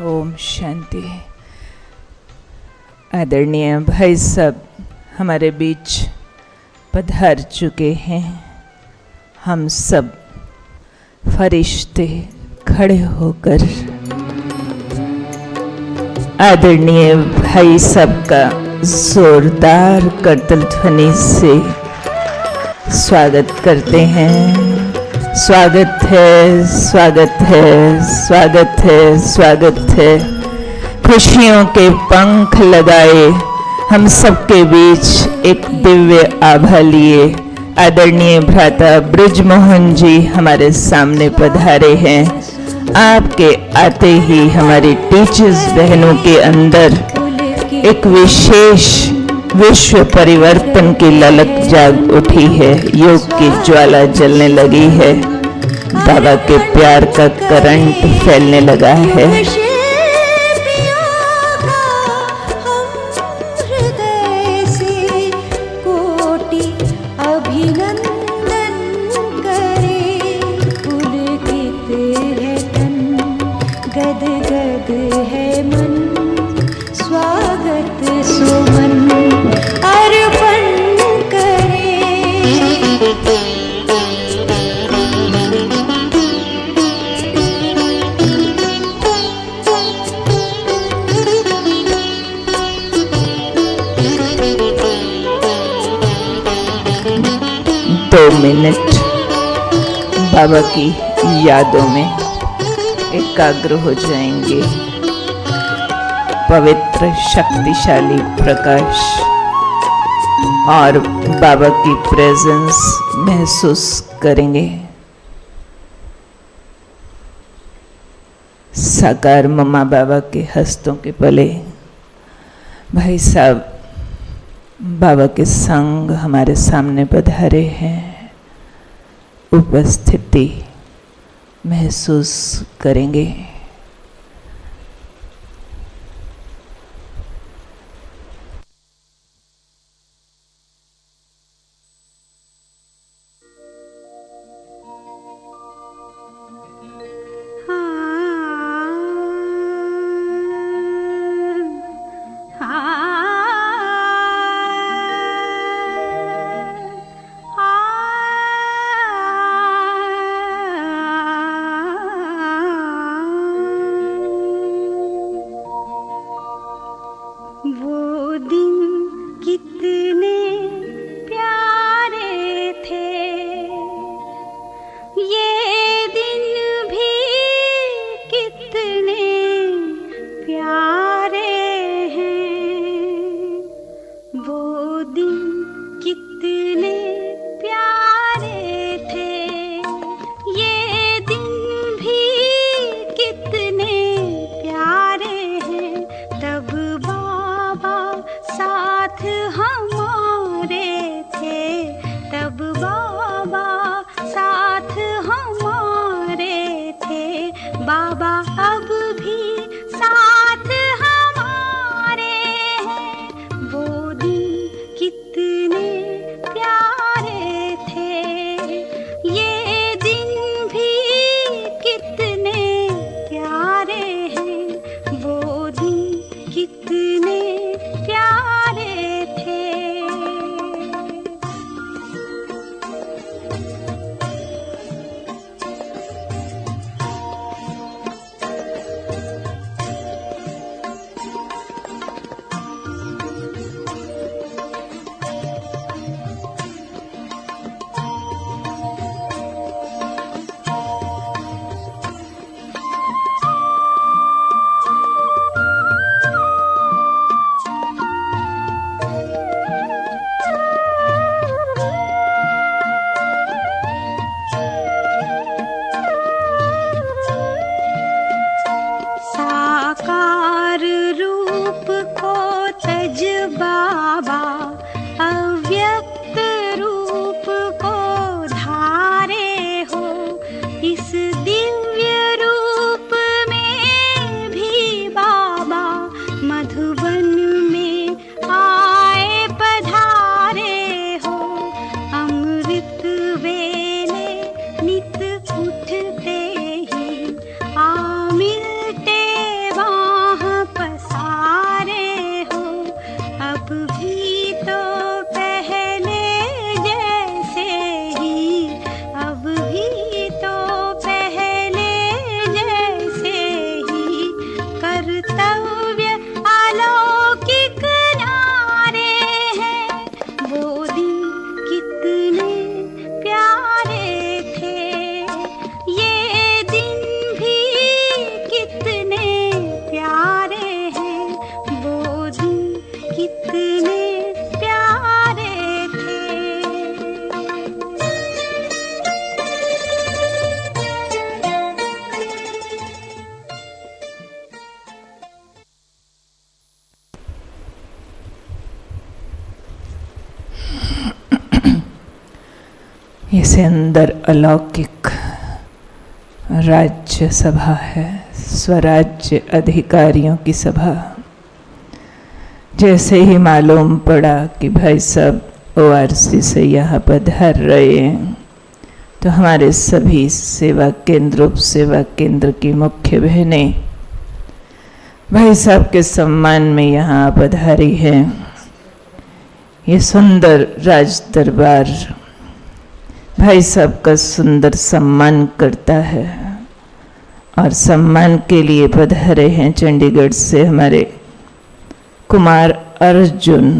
ओम शांति। आदरणीय भाई साहब हमारे बीच पधार चुके हैं। हम सब फरिश्ते खड़े होकर आदरणीय भाई साहब का जोरदार करतल ध्वनि से स्वागत करते हैं। स्वागत है, स्वागत है, स्वागत है, स्वागत है। खुशियों के पंख लगाए हम सबके बीच एक दिव्य आभा लिए आदरणीय भ्राता ब्रिजमोहन जी हमारे सामने पधारे हैं। आपके आते ही हमारी टीचर्स बहनों के अंदर एक विशेष विश्व परिवर्तन की ललक जाग उठी है। योग की ज्वाला जलने लगी है। बाबा के प्यार का करंट फैलने लगा है। मिनट बाबा की यादों में एकाग्र हो जाएंगे। पवित्र शक्तिशाली प्रकाश और बाबा की प्रेजेंस महसूस करेंगे। साकार मम्मा बाबा के हस्तों के पले भाई साहब बाबा के संग हमारे सामने पधारे हैं। उपस्थिति महसूस करेंगे। कर्तव्य अलौकिक नारे हैं, वो दिन कितने प्यारे थे, ये दिन भी कितने प्यारे हैं, वो दिन कितने प्यारे थे। इसे अंदर अलौकिक राज्य सभा है, स्वराज्य अधिकारियों की सभा। जैसे ही मालूम पड़ा कि भाई साहब ORC से यहाँ पधार रहे हैं, तो हमारे सभी सेवा केंद्र, उप सेवा केंद्र की मुख्य बहनें भाई साहब के सम्मान में यहाँ पधारी हैं। ये सुंदर राज दरबार भाई साहब का सुंदर सम्मान करता है, और सम्मान के लिए पधारे हैं चंडीगढ़ से हमारे कुमार अर्जुन।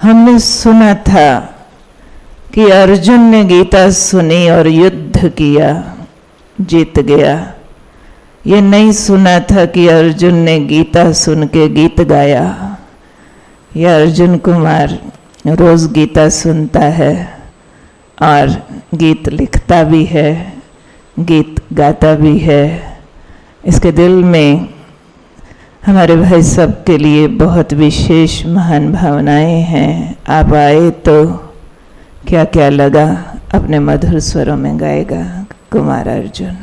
हमने सुना था कि अर्जुन ने गीता सुनी और युद्ध किया, जीत गया। ये नहीं सुना था कि अर्जुन ने गीता सुन के गीत गाया। यह अर्जुन कुमार रोज गीता सुनता है और गीत लिखता भी है, गीत गाता भी है। इसके दिल में हमारे भाई साहब के लिए बहुत विशेष महान भावनाएं हैं। आप आए तो क्या क्या लगा अपने मधुर स्वरों में गाएगा कुमार अर्जुन।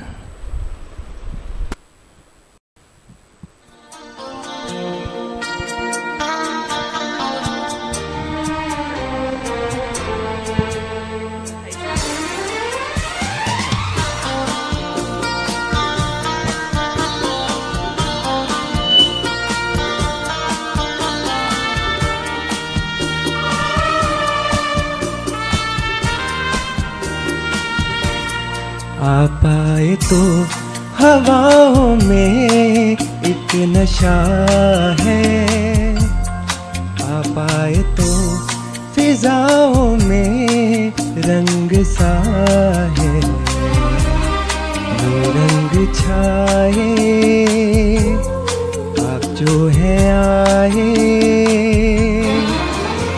आप आए तो हवाओं में एक नशा है, आप आए तो फिजाओं में रंग सा है। ये रंग छाए आप जो है आए,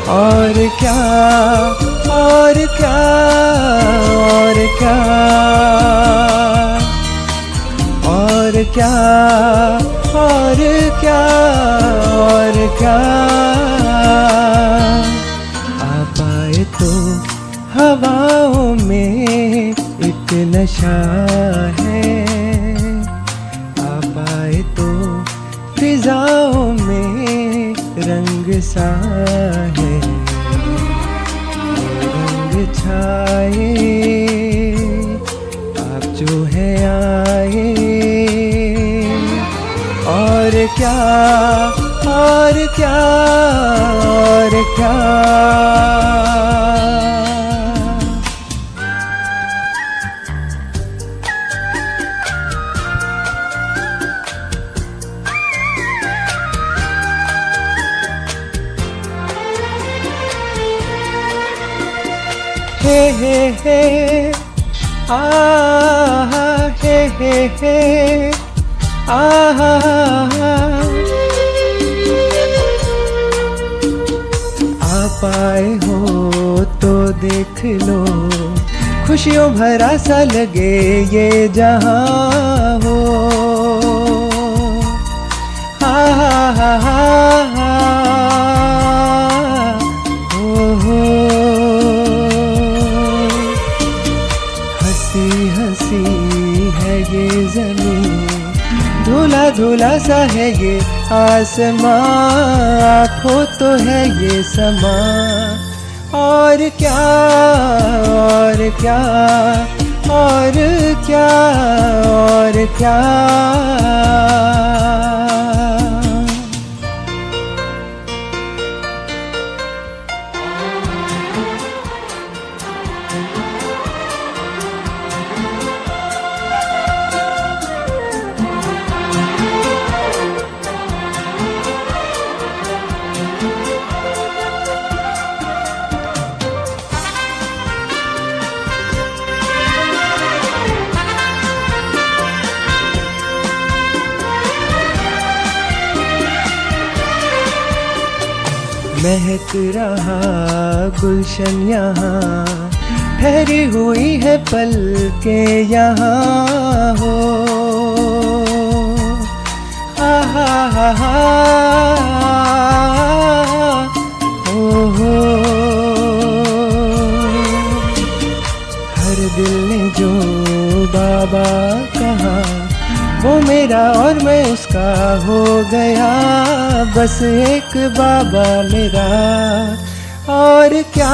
और क्या और क्या और क्या और क्या और क्या और क्या। आप आए तो हवाओं में एक नशा है, आप आए तो फिजाओं में रंग सा है। छाए आप जो है आए, और क्या और क्या और क्या। हे हे हे आहा हे आहा। आप आए हो तो देख लो, खुशियों भरा सा लगे ये जहां हो। हा हा हा हा हो। हंसी है ये ज़मीं, धुला धुला सा है ये आसमां, आँखों तो है ये समा। और क्या और क्या और क्या और क्या। महक रहा गुलशन यहाँ, ठहरी हुई है पल के यहाँ हो। हा हा हा हा हो। हर दिल ने जो बाबा कहा वो मेरा और मैं उसका हो गया, बस एक बाबा मेरा। और क्या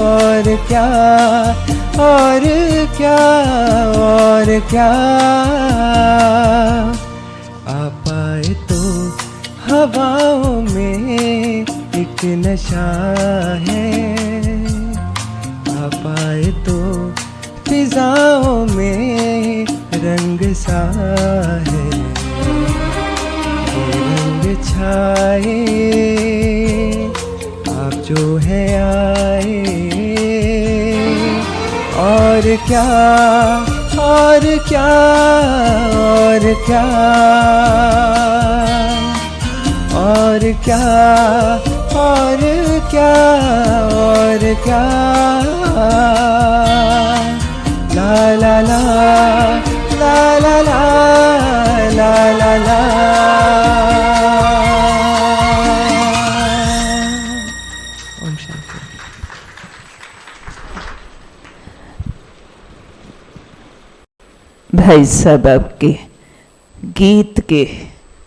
और क्या और क्या और क्या, आ पाए तो हवाओं में एक नशा है, आ पाए तो फिजाओं में रंग सा है, ये रंग छाए आप जो है आए। और क्या और क्या और क्या और क्या और क्या और क्या, ला ला ला ला ला ला ला ला ला। ओम शांति। भाई साहब आपके गीत के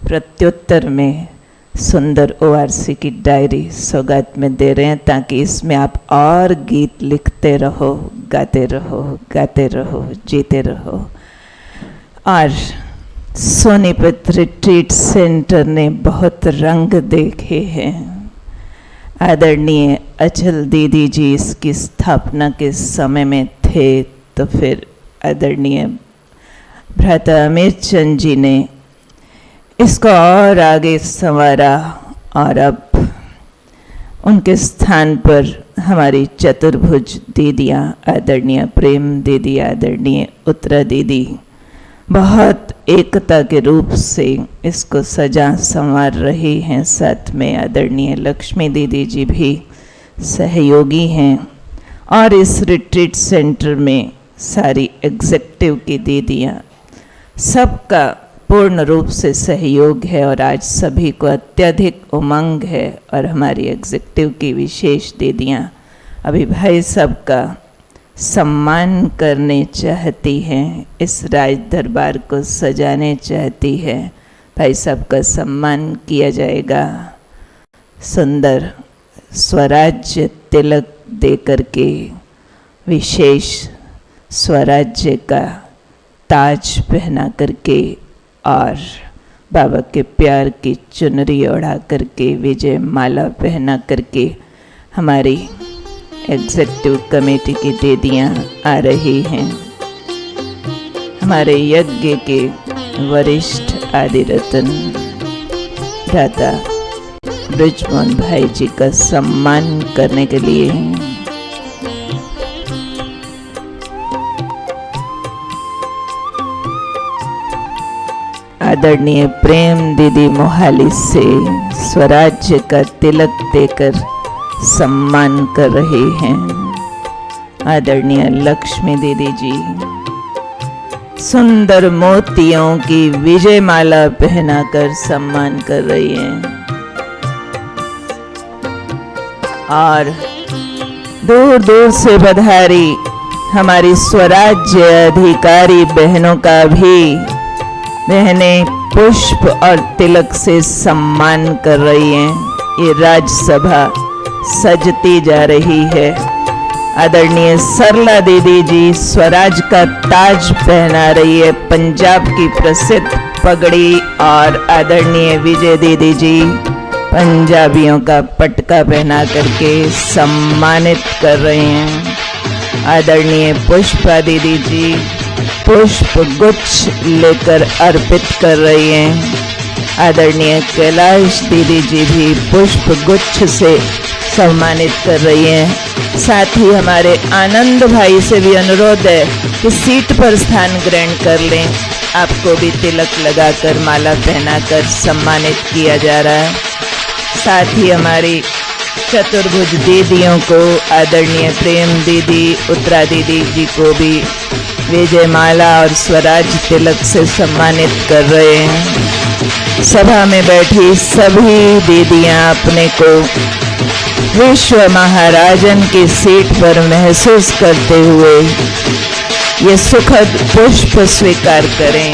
प्रत्युत्तर में सुंदर ORC की डायरी सौगात में दे रहे हैं, ताकि इसमें आप और गीत लिखते रहो, गाते रहो, गाते रहो, जीते रहो। और सोनीपत रिट्रीट सेंटर ने बहुत रंग देखे हैं। आदरणीय अचल दीदी जी इसकी स्थापना के समय में थे, तो फिर आदरणीय भ्राता अमीर चंद जी ने इसको और आगे संवारा, और अब उनके स्थान पर हमारी चतुर्भुज दीदियाँ, आदरणीय प्रेम दीदी, आदरणीय उत्तरा दीदी बहुत एकता के रूप से इसको सजा संवार रही हैं। साथ में आदरणीय लक्ष्मी दीदी जी भी सहयोगी हैं, और इस रिट्रीट सेंटर में सारी एग्जीक्यूटिव की दीदियाँ, सबका पूर्ण रूप से सहयोग है, और आज सभी को अत्यधिक उमंग है। और हमारी एग्जीक्यूटिव की विशेष दीदियाँ अभी भाई साहब का सम्मान करने चाहती हैं, इस राज दरबार को सजाने चाहती है। भाई साहब का सम्मान किया जाएगा सुंदर स्वराज्य तिलक दे करके, विशेष स्वराज्य का ताज पहना करके, और बाबा के प्यार की चुनरी ओढ़ा करके, विजय माला पहना करके हमारी एग्जीक्यूटिव कमेटी की दीदियाँ आ रही हैं। हमारे यज्ञ के वरिष्ठ आदिरत्न भ्राता ब्रिजमोहन भाई जी का सम्मान करने के लिए आदरणीय प्रेम दीदी मोहाली से स्वराज्य का तिलक देकर सम्मान कर रहे हैं। आदरणीय लक्ष्मी दीदी जी सुंदर मोतियों की विजय माला पहनाकर सम्मान कर रही हैं, और दूर दूर से पधारी हमारी स्वराज्य अधिकारी बहनों का भी बहनें पुष्प और तिलक से सम्मान कर रही हैं। ये राज्यसभा सजती जा रही है। आदरणीय सरला दीदी जी स्वराज का ताज पहना रही है, पंजाब की प्रसिद्ध पगड़ी, और आदरणीय विजय दीदी जी पंजाबियों का पटका पहना करके सम्मानित कर रहे हैं। आदरणीय पुष्पा दीदी जी पुष्प गुच्छ लेकर अर्पित कर रही हैं। आदरणीय कैलाश दीदी जी भी पुष्प गुच्छ से सम्मानित कर रही हैं। साथ ही हमारे आनंद भाई से भी अनुरोध है कि सीट पर स्थान ग्रहण कर लें। आपको भी तिलक लगाकर माला पहनाकर सम्मानित किया जा रहा है। साथ ही हमारी चतुर्भुज दीदियों को, आदरणीय प्रेम दीदी, उत्तरा दीदी जी को भी विजय माला और स्वराज तिलक से सम्मानित कर रहे हैं। सभा में बैठी सभी दीदियां अपने को विश्व महाराजन की सीट पर महसूस करते हुए ये सुखद पुष्प स्वीकार करें।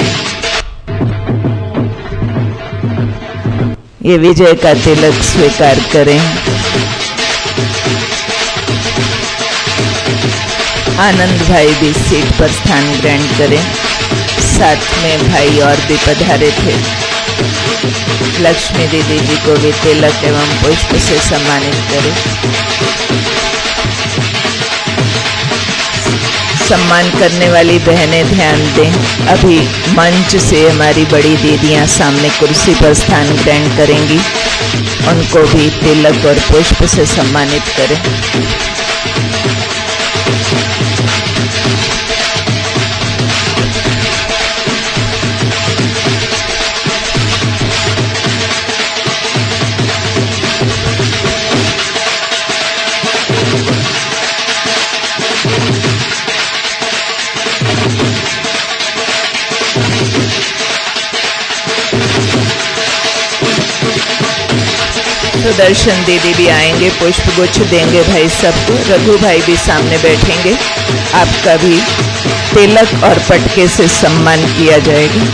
ये विजय का तिलक स्वीकार करें। आनंद भाई भी सीट पर स्थान ग्रहण करें। साथ में भाई और भी पधारे थे। लक्ष्मी दीदी जी को भी तिलक एवं पुष्प से सम्मानित करें। सम्मान करने वाली बहनें ध्यान दें। अभी मंच से हमारी बड़ी दीदियां सामने कुर्सी पर स्थान ग्रहण करेंगी। उनको भी तिलक और पुष्प से सम्मानित करें। सुदर्शन दीदी भी आएंगे, पुष्प गुच्छ देंगे भाई सबको। रघु भाई भी सामने बैठेंगे। आपका भी तिलक और पटके से सम्मान किया जाएगा।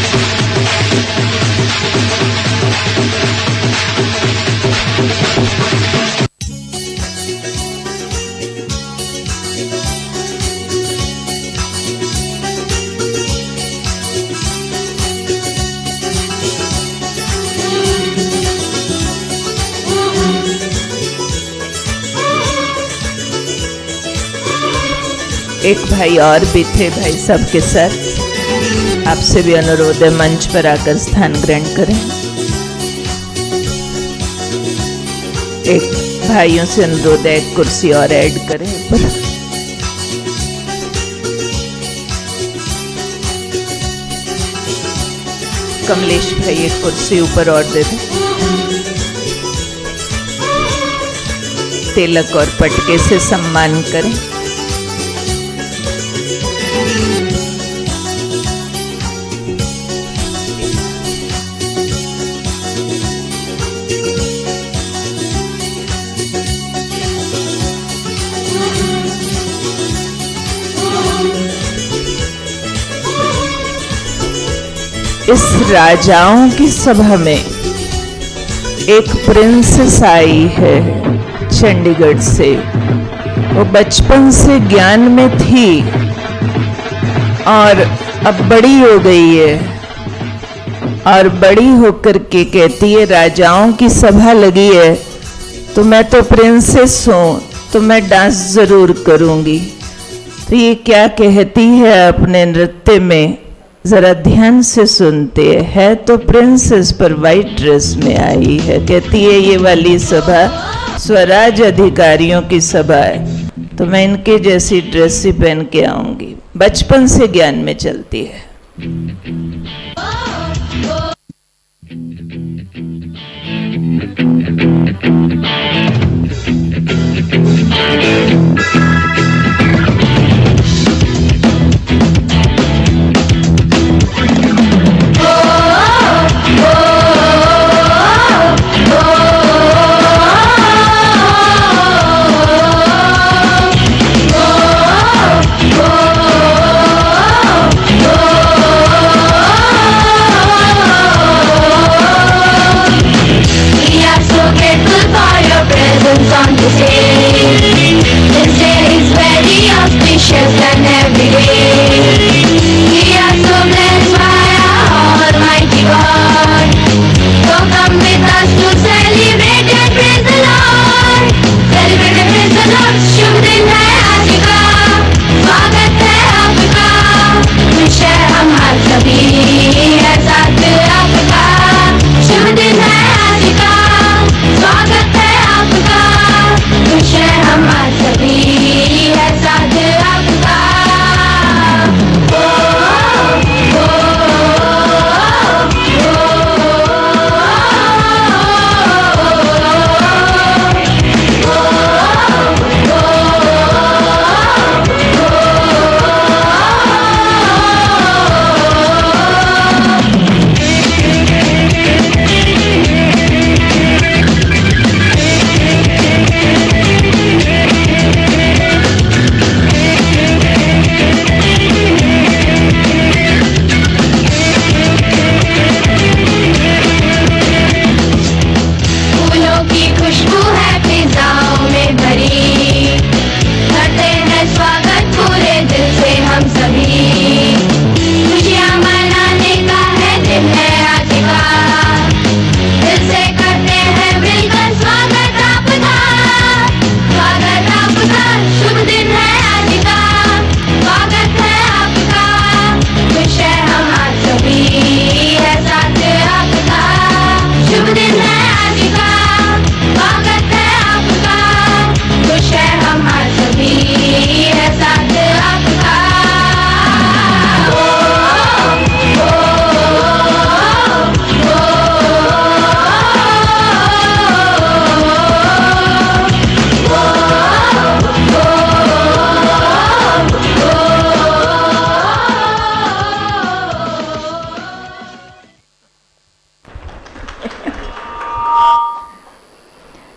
एक भाई और भी थे भाई सबके साथ। आपसे भी अनुरोध है मंच पर आकर स्थान ग्रहण करें। एक भाइयों से अनुरोध है एक कुर्सी और ऐड करें ऊपर। कमलेश भाई एक कुर्सी ऊपर और दे दें। तिलक और पटके से सम्मान करें। इस राजाओं की सभा में एक प्रिंसेस आई है चंडीगढ़ से। वो बचपन से ज्ञान में थी और अब बड़ी हो गई है और बड़ी होकर के कहती है राजाओं की सभा लगी है तो मैं तो प्रिंसेस हूँ तो मैं डांस जरूर करूँगी। तो ये क्या कहती है अपने नृत्य में, जरा ध्यान से सुनते है तो प्रिंसेस पर वाइट ड्रेस में आई है। कहती है ये वाली सभा स्वराज अधिकारियों की सभा है तो मैं इनके जैसी ड्रेस ही पहन के आऊंगी। बचपन से ज्ञान में चलती है।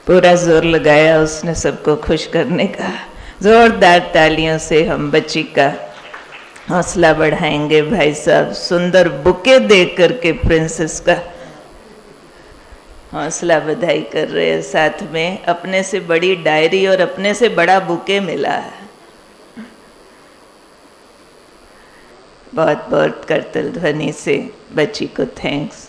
पूरा जोर लगाया उसने सबको खुश करने का। जोरदार तालियों से हम बच्ची का हौसला बढ़ाएंगे। भाई साहब सुंदर बुके दे करके प्रिंसेस का हौसला बधाई कर रहे हैं। साथ में अपने से बड़ी डायरी और अपने से बड़ा बुके मिला है। बहुत बहुत करतल ध्वनि से बच्ची को थैंक्स।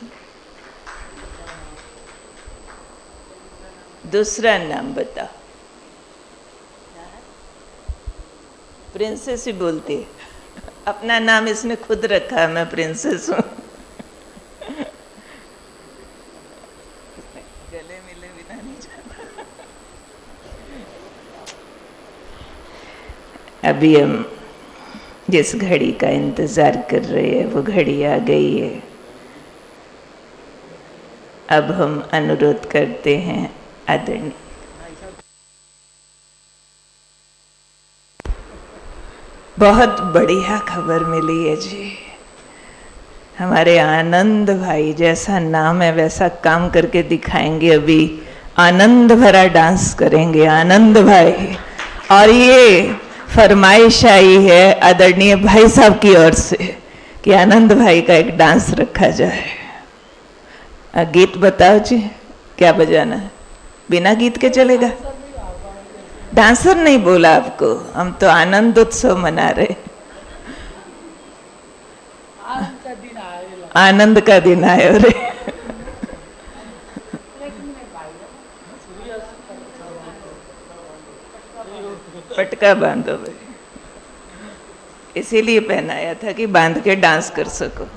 दूसरा नाम बताओ। प्रिंसेस ही बोलती है। अपना नाम इसने खुद रखा, मैं प्रिंसेस हूँ। गले मिले बिना नहीं जाता। अभी हम जिस घड़ी का इंतजार कर रहे हैं वो घड़ी आ गई है। अब हम अनुरोध करते हैं आदरणीय बहुत बढ़िया खबर मिली है जी। हमारे आनंद भाई, जैसा नाम है वैसा काम करके दिखाएंगे। अभी आनंद भरा डांस करेंगे आनंद भाई। और ये फरमाइश आई है आदरणीय भाई साहब की ओर से कि आनंद भाई का एक डांस रखा जाए। गीत बताओ जी, क्या बजाना है? बिना गीत के चलेगा? डांसर नहीं बोला आपको, हम तो आनंद उत्सव मना रहे। आनंद का दिन आए रे। पटका बांधो भाई, इसीलिए पहनाया था कि बांध के डांस कर सको।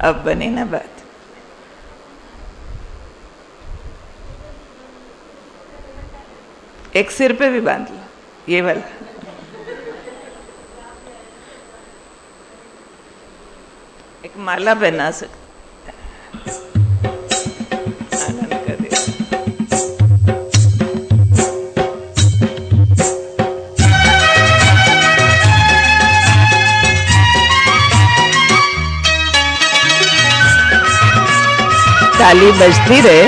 अब बनी ना बात। एक सिर पे भी बांध लो, ये वाला। एक माला पहना सकते। आनंद का दिन। ताली बजती रहे,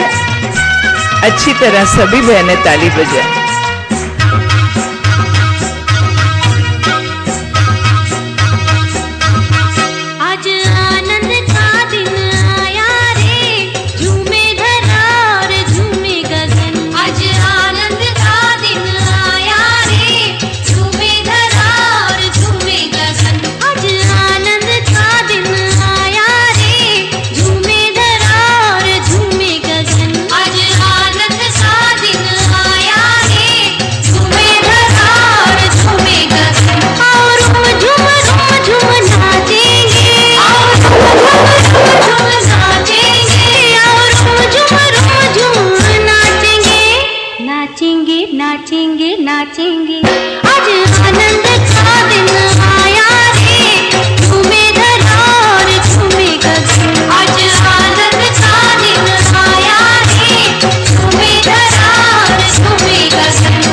अच्छी तरह सभी बहनें ताली बजाएं। नाचेंगे आज आनंद का दिन आया रे, झूमे धरा और झूमे गगन। आज आनंद का दिन आया रे, झूमे धरा और झूमे गगन।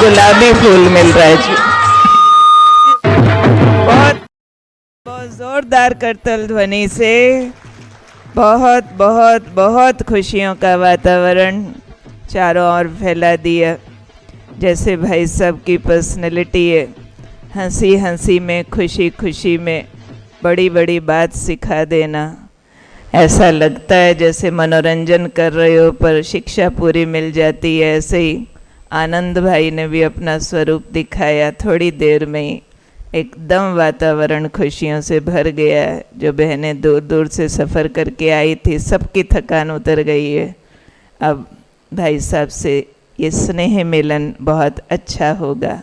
गुलाबी फूल मिल रहा है जी। बहुत बहुत जोरदार करतल ध्वनि से बहुत बहुत बहुत खुशियों का वातावरण चारों ओर फैला दिया। जैसे भाई साहब की पर्सनैलिटी है, हंसी हंसी में, खुशी खुशी में बड़ी बड़ी बात सिखा देना, ऐसा लगता है जैसे मनोरंजन कर रहे हो पर शिक्षा पूरी मिल जाती है। ऐसे ही आनंद भाई ने भी अपना स्वरूप दिखाया, थोड़ी देर में ही एकदम वातावरण खुशियों से भर गया है। जो बहनें दूर दूर से सफ़र करके आई थी, सबकी थकान उतर गई है। अब भाई साहब से ये स्नेह मिलन बहुत अच्छा होगा।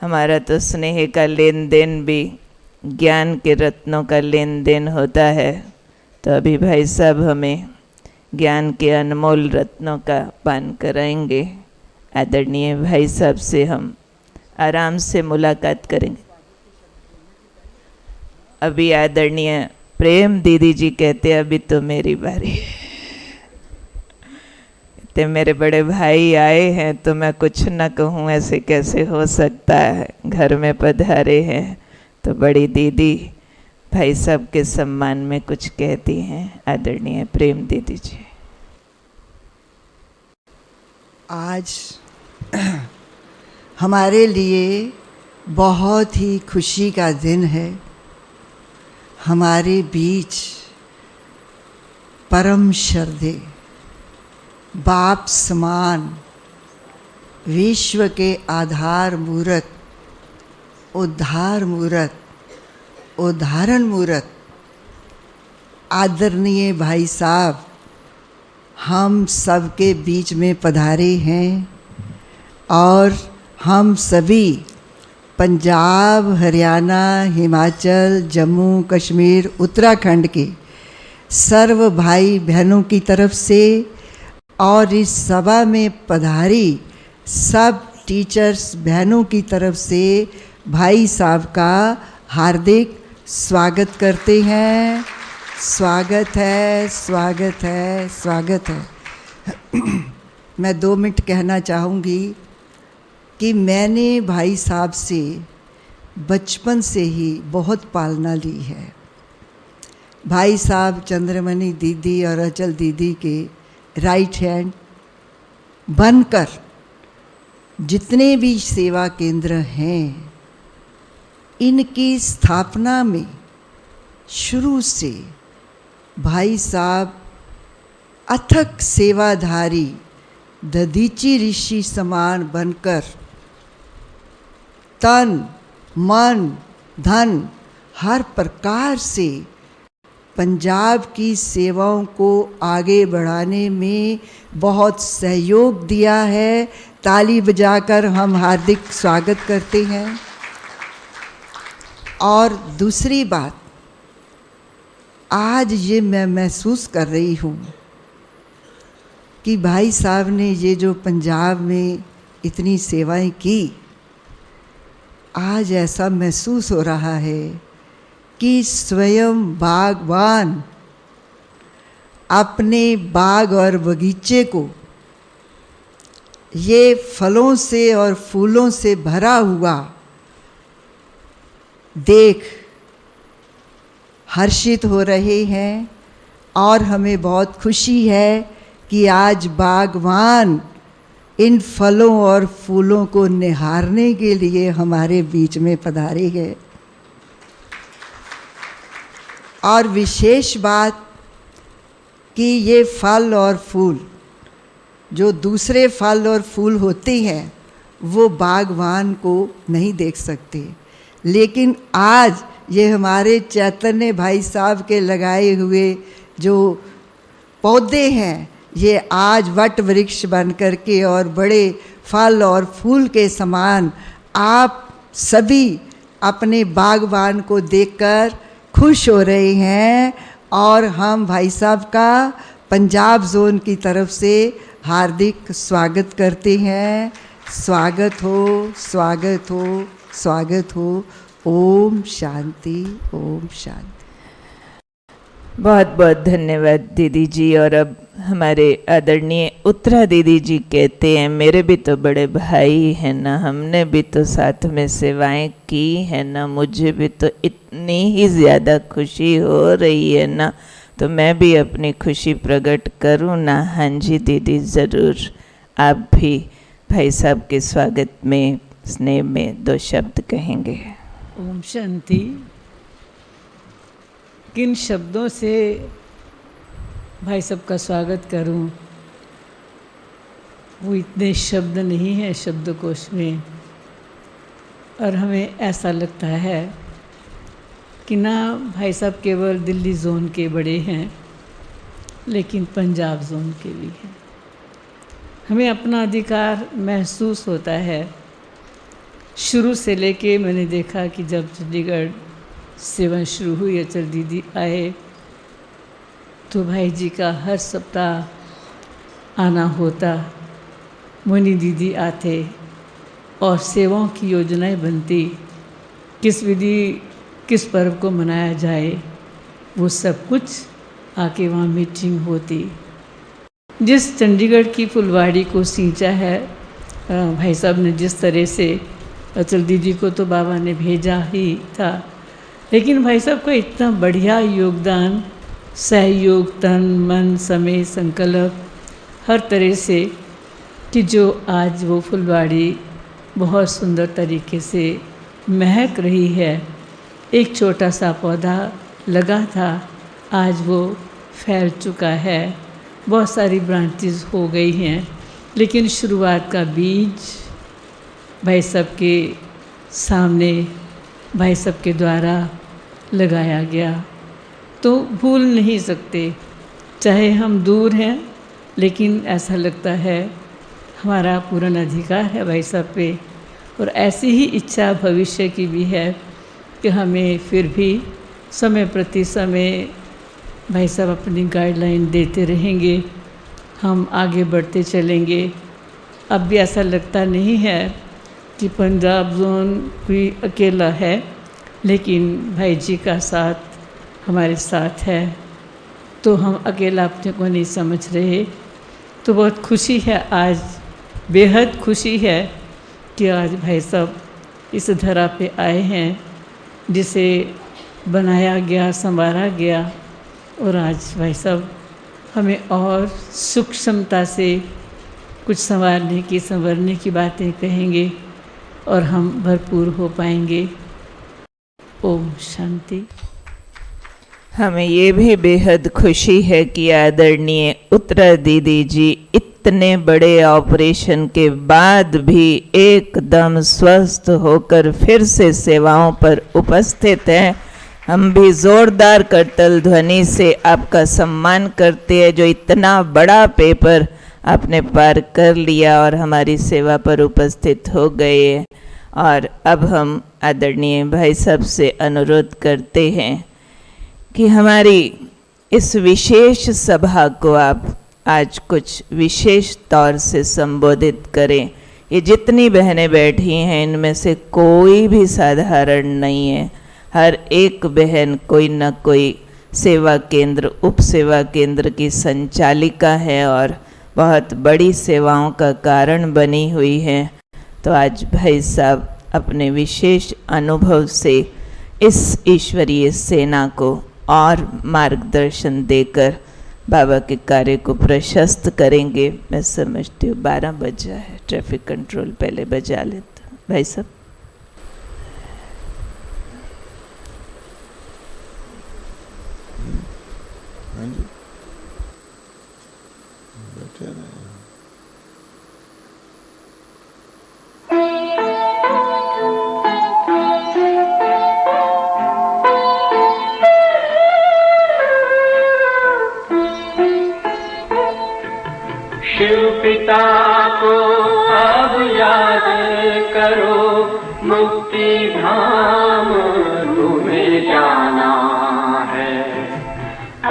हमारा तो स्नेह का लेन देन भी ज्ञान के रत्नों का लेन देन होता है। तो अभी भाई साहब हमें ज्ञान के अनमोल रत्नों का पान कराएंगे। आदरणीय भाई साहब से हम आराम से मुलाकात करेंगे। अभी आदरणीय प्रेम दीदी जी कहते अभी तो मेरी बारी है। ते मेरे बड़े भाई आए हैं तो मैं कुछ न कहूँ, ऐसे कैसे हो सकता है। घर में पधारे हैं तो बड़ी दीदी भाई साहब के सम्मान में कुछ कहती हैं। आदरणीय प्रेम दीदी जी। आज हमारे लिए बहुत ही खुशी का दिन है। हमारे बीच परम श्रद्धेय बाप समान विश्व के आधार मूर्त, उद्धार मूर्त, उदाहरण मूर्त आदरणीय भाई साहब हम सबके बीच में पधारे हैं। और हम सभी पंजाब, हरियाणा, हिमाचल, जम्मू कश्मीर, उत्तराखंड के सर्व भाई बहनों की तरफ से और इस सभा में पधारी सब टीचर्स बहनों की तरफ से भाई साहब का हार्दिक स्वागत करते हैं। स्वागत है, स्वागत है, स्वागत है। मैं 2 मिनट कहना चाहूँगी कि मैंने भाई साहब से बचपन से ही बहुत पालना ली है। भाई साहब चंद्रमणि दीदी और अचल दीदी के राइट हैंड बनकर जितने भी सेवा केंद्र हैं, इनकी स्थापना में शुरू से भाई साहब अथक सेवाधारी दधीची ऋषि समान बनकर तन मन धन हर प्रकार से पंजाब की सेवाओं को आगे बढ़ाने में बहुत सहयोग दिया है। ताली बजाकर हम हार्दिक स्वागत करते हैं। और दूसरी बात, आज ये मैं महसूस कर रही हूँ कि भाई साहब ने ये जो पंजाब में इतनी सेवाएं की, आज ऐसा महसूस हो रहा है कि स्वयं बागवान अपने बाग और बगीचे को ये फलों से और फूलों से भरा हुआ देख हर्षित हो रहे हैं। और हमें बहुत खुशी है कि आज बागवान इन फलों और फूलों को निहारने के लिए हमारे बीच में पधारे हैं। और विशेष बात कि ये फल और फूल जो दूसरे फल और फूल होते हैं वो बागवान को नहीं देख सकते, लेकिन आज ये हमारे चैतन्य भाई साहब के लगाए हुए जो पौधे हैं, ये आज वट वृक्ष बन करके और बड़े फल और फूल के समान आप सभी अपने बागवान को देखकर खुश हो रहे हैं। और हम भाई साहब का पंजाब जोन की तरफ से हार्दिक स्वागत करते हैं। स्वागत हो, स्वागत हो, स्वागत हो। ओम शांति, ओम शांति। बहुत बहुत धन्यवाद दीदी जी। और अब हमारे आदरणीय उत्तरा दीदी जी कहते हैं, मेरे भी तो बड़े भाई हैं ना, हमने भी तो साथ में सेवाएं की है ना, मुझे भी तो इतनी ही ज़्यादा खुशी हो रही है ना, तो मैं भी अपनी खुशी प्रकट करूँ ना। हाँ जी दीदी, ज़रूर। आप भी भाई साहब के स्वागत में स्नेह में 2 शब्द कहेंगे। ओम शांति। किन शब्दों से भाई सबका स्वागत करूं, वो इतने शब्द नहीं हैं शब्दकोश में। और हमें ऐसा लगता है कि ना भाई साहब केवल दिल्ली जोन के बड़े हैं, लेकिन पंजाब जोन के भी हैं। हमें अपना अधिकार महसूस होता है। शुरू से लेके मैंने देखा कि जब चंडीगढ़ सेवा शुरू हुई, अचल दीदी आए, तो भाई जी का हर सप्ताह आना होता, मुनि दीदी आते और सेवाओं की योजनाएं बनती, किस विधि किस पर्व को मनाया जाए, वो सब कुछ आके वहाँ मीटिंग होती। जिस चंडीगढ़ की फुलवाड़ी को सींचा है भाई साहब ने, जिस तरह से अचल दीदी को तो बाबा ने भेजा ही था, लेकिन भाई साहब का इतना बढ़िया योगदान, सहयोग, तन मन समय संकल्प हर तरह से, कि जो आज वो फुलवाड़ी बहुत सुंदर तरीके से महक रही है। एक छोटा सा पौधा लगा था, आज वो फैल चुका है, बहुत सारी ब्रांचेस हो गई हैं, लेकिन शुरुआत का बीज भाई साहब के सामने, भाई साहब के द्वारा लगाया गया। तो भूल नहीं सकते, चाहे हम दूर हैं, लेकिन ऐसा लगता है हमारा पूर्ण अधिकार है भाई साहब पे। और ऐसी ही इच्छा भविष्य की भी है कि हमें फिर भी समय प्रति समय भाई साहब अपनी गाइडलाइन देते रहेंगे, हम आगे बढ़ते चलेंगे। अब भी ऐसा लगता नहीं है कि पंजाब जोन कोई अकेला है, लेकिन भाई जी का साथ हमारे साथ है, तो हम अकेला अपने को नहीं समझ रहे। तो बहुत खुशी है, आज बेहद खुशी है कि आज भाई साहब इस धरा पे आए हैं, जिसे बनाया गया, संवारा गया, और आज भाई साहब हमें और सूक्ष्मता से कुछ संवारने की, संवरने की बातें कहेंगे और हम भरपूर हो पाएंगे। ओम शांति। हमें ये भी बेहद खुशी है कि आदरणीय उत्तरा दीदी जी इतने बड़े ऑपरेशन के बाद भी एकदम स्वस्थ होकर फिर से सेवाओं पर उपस्थित हैं। हम भी जोरदार करतल ध्वनि से आपका सम्मान करते हैं, जो इतना बड़ा पेपर आपने पार कर लिया और हमारी सेवा पर उपस्थित हो गए। और अब हम आदरणीय भाई साहब से अनुरोध करते हैं कि हमारी इस विशेष सभा को आप आज कुछ विशेष तौर से संबोधित करें। ये जितनी बहनें बैठी हैं, इनमें से कोई भी साधारण नहीं है। हर एक बहन कोई न कोई सेवा केंद्र, उप सेवा केंद्र की संचालिका है और बहुत बड़ी सेवाओं का कारण बनी हुई है। तो आज भाई साहब अपने विशेष अनुभव से इस ईश्वरीय सेना को और मार्गदर्शन देकर बाबा के कार्य को प्रशस्त करेंगे। मैं समझती हूँ 12 बजा है, ट्रैफिक कंट्रोल पहले बजा लेता भाई साहब। शिव पिता को अब याद करो, मुक्ति धाम तुम्हें जाना है।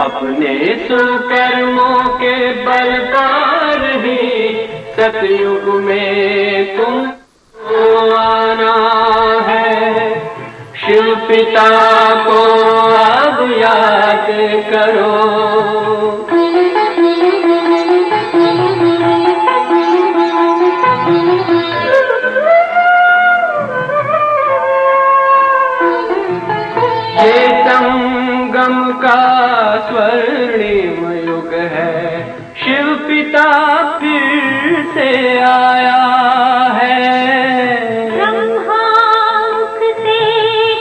अपने सुकर्मों के बल पर ही सतयुग में तुमको आना है। शिव पिता को अब याद करो। का स्वर्णिम युग है, शिव पिता फिर से आया है। ब्रह्मा मुख से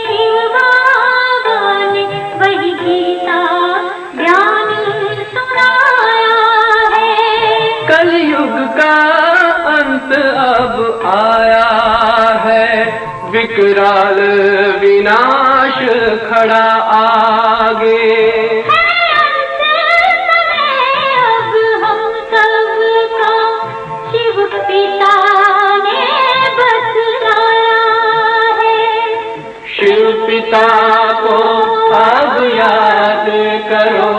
शिव बाबा ने वही गीत विकराल विनाश खड़ा आगे। अब हम सबका शिव पिता ने बतलाया है। शिव पिता को अब याद करो।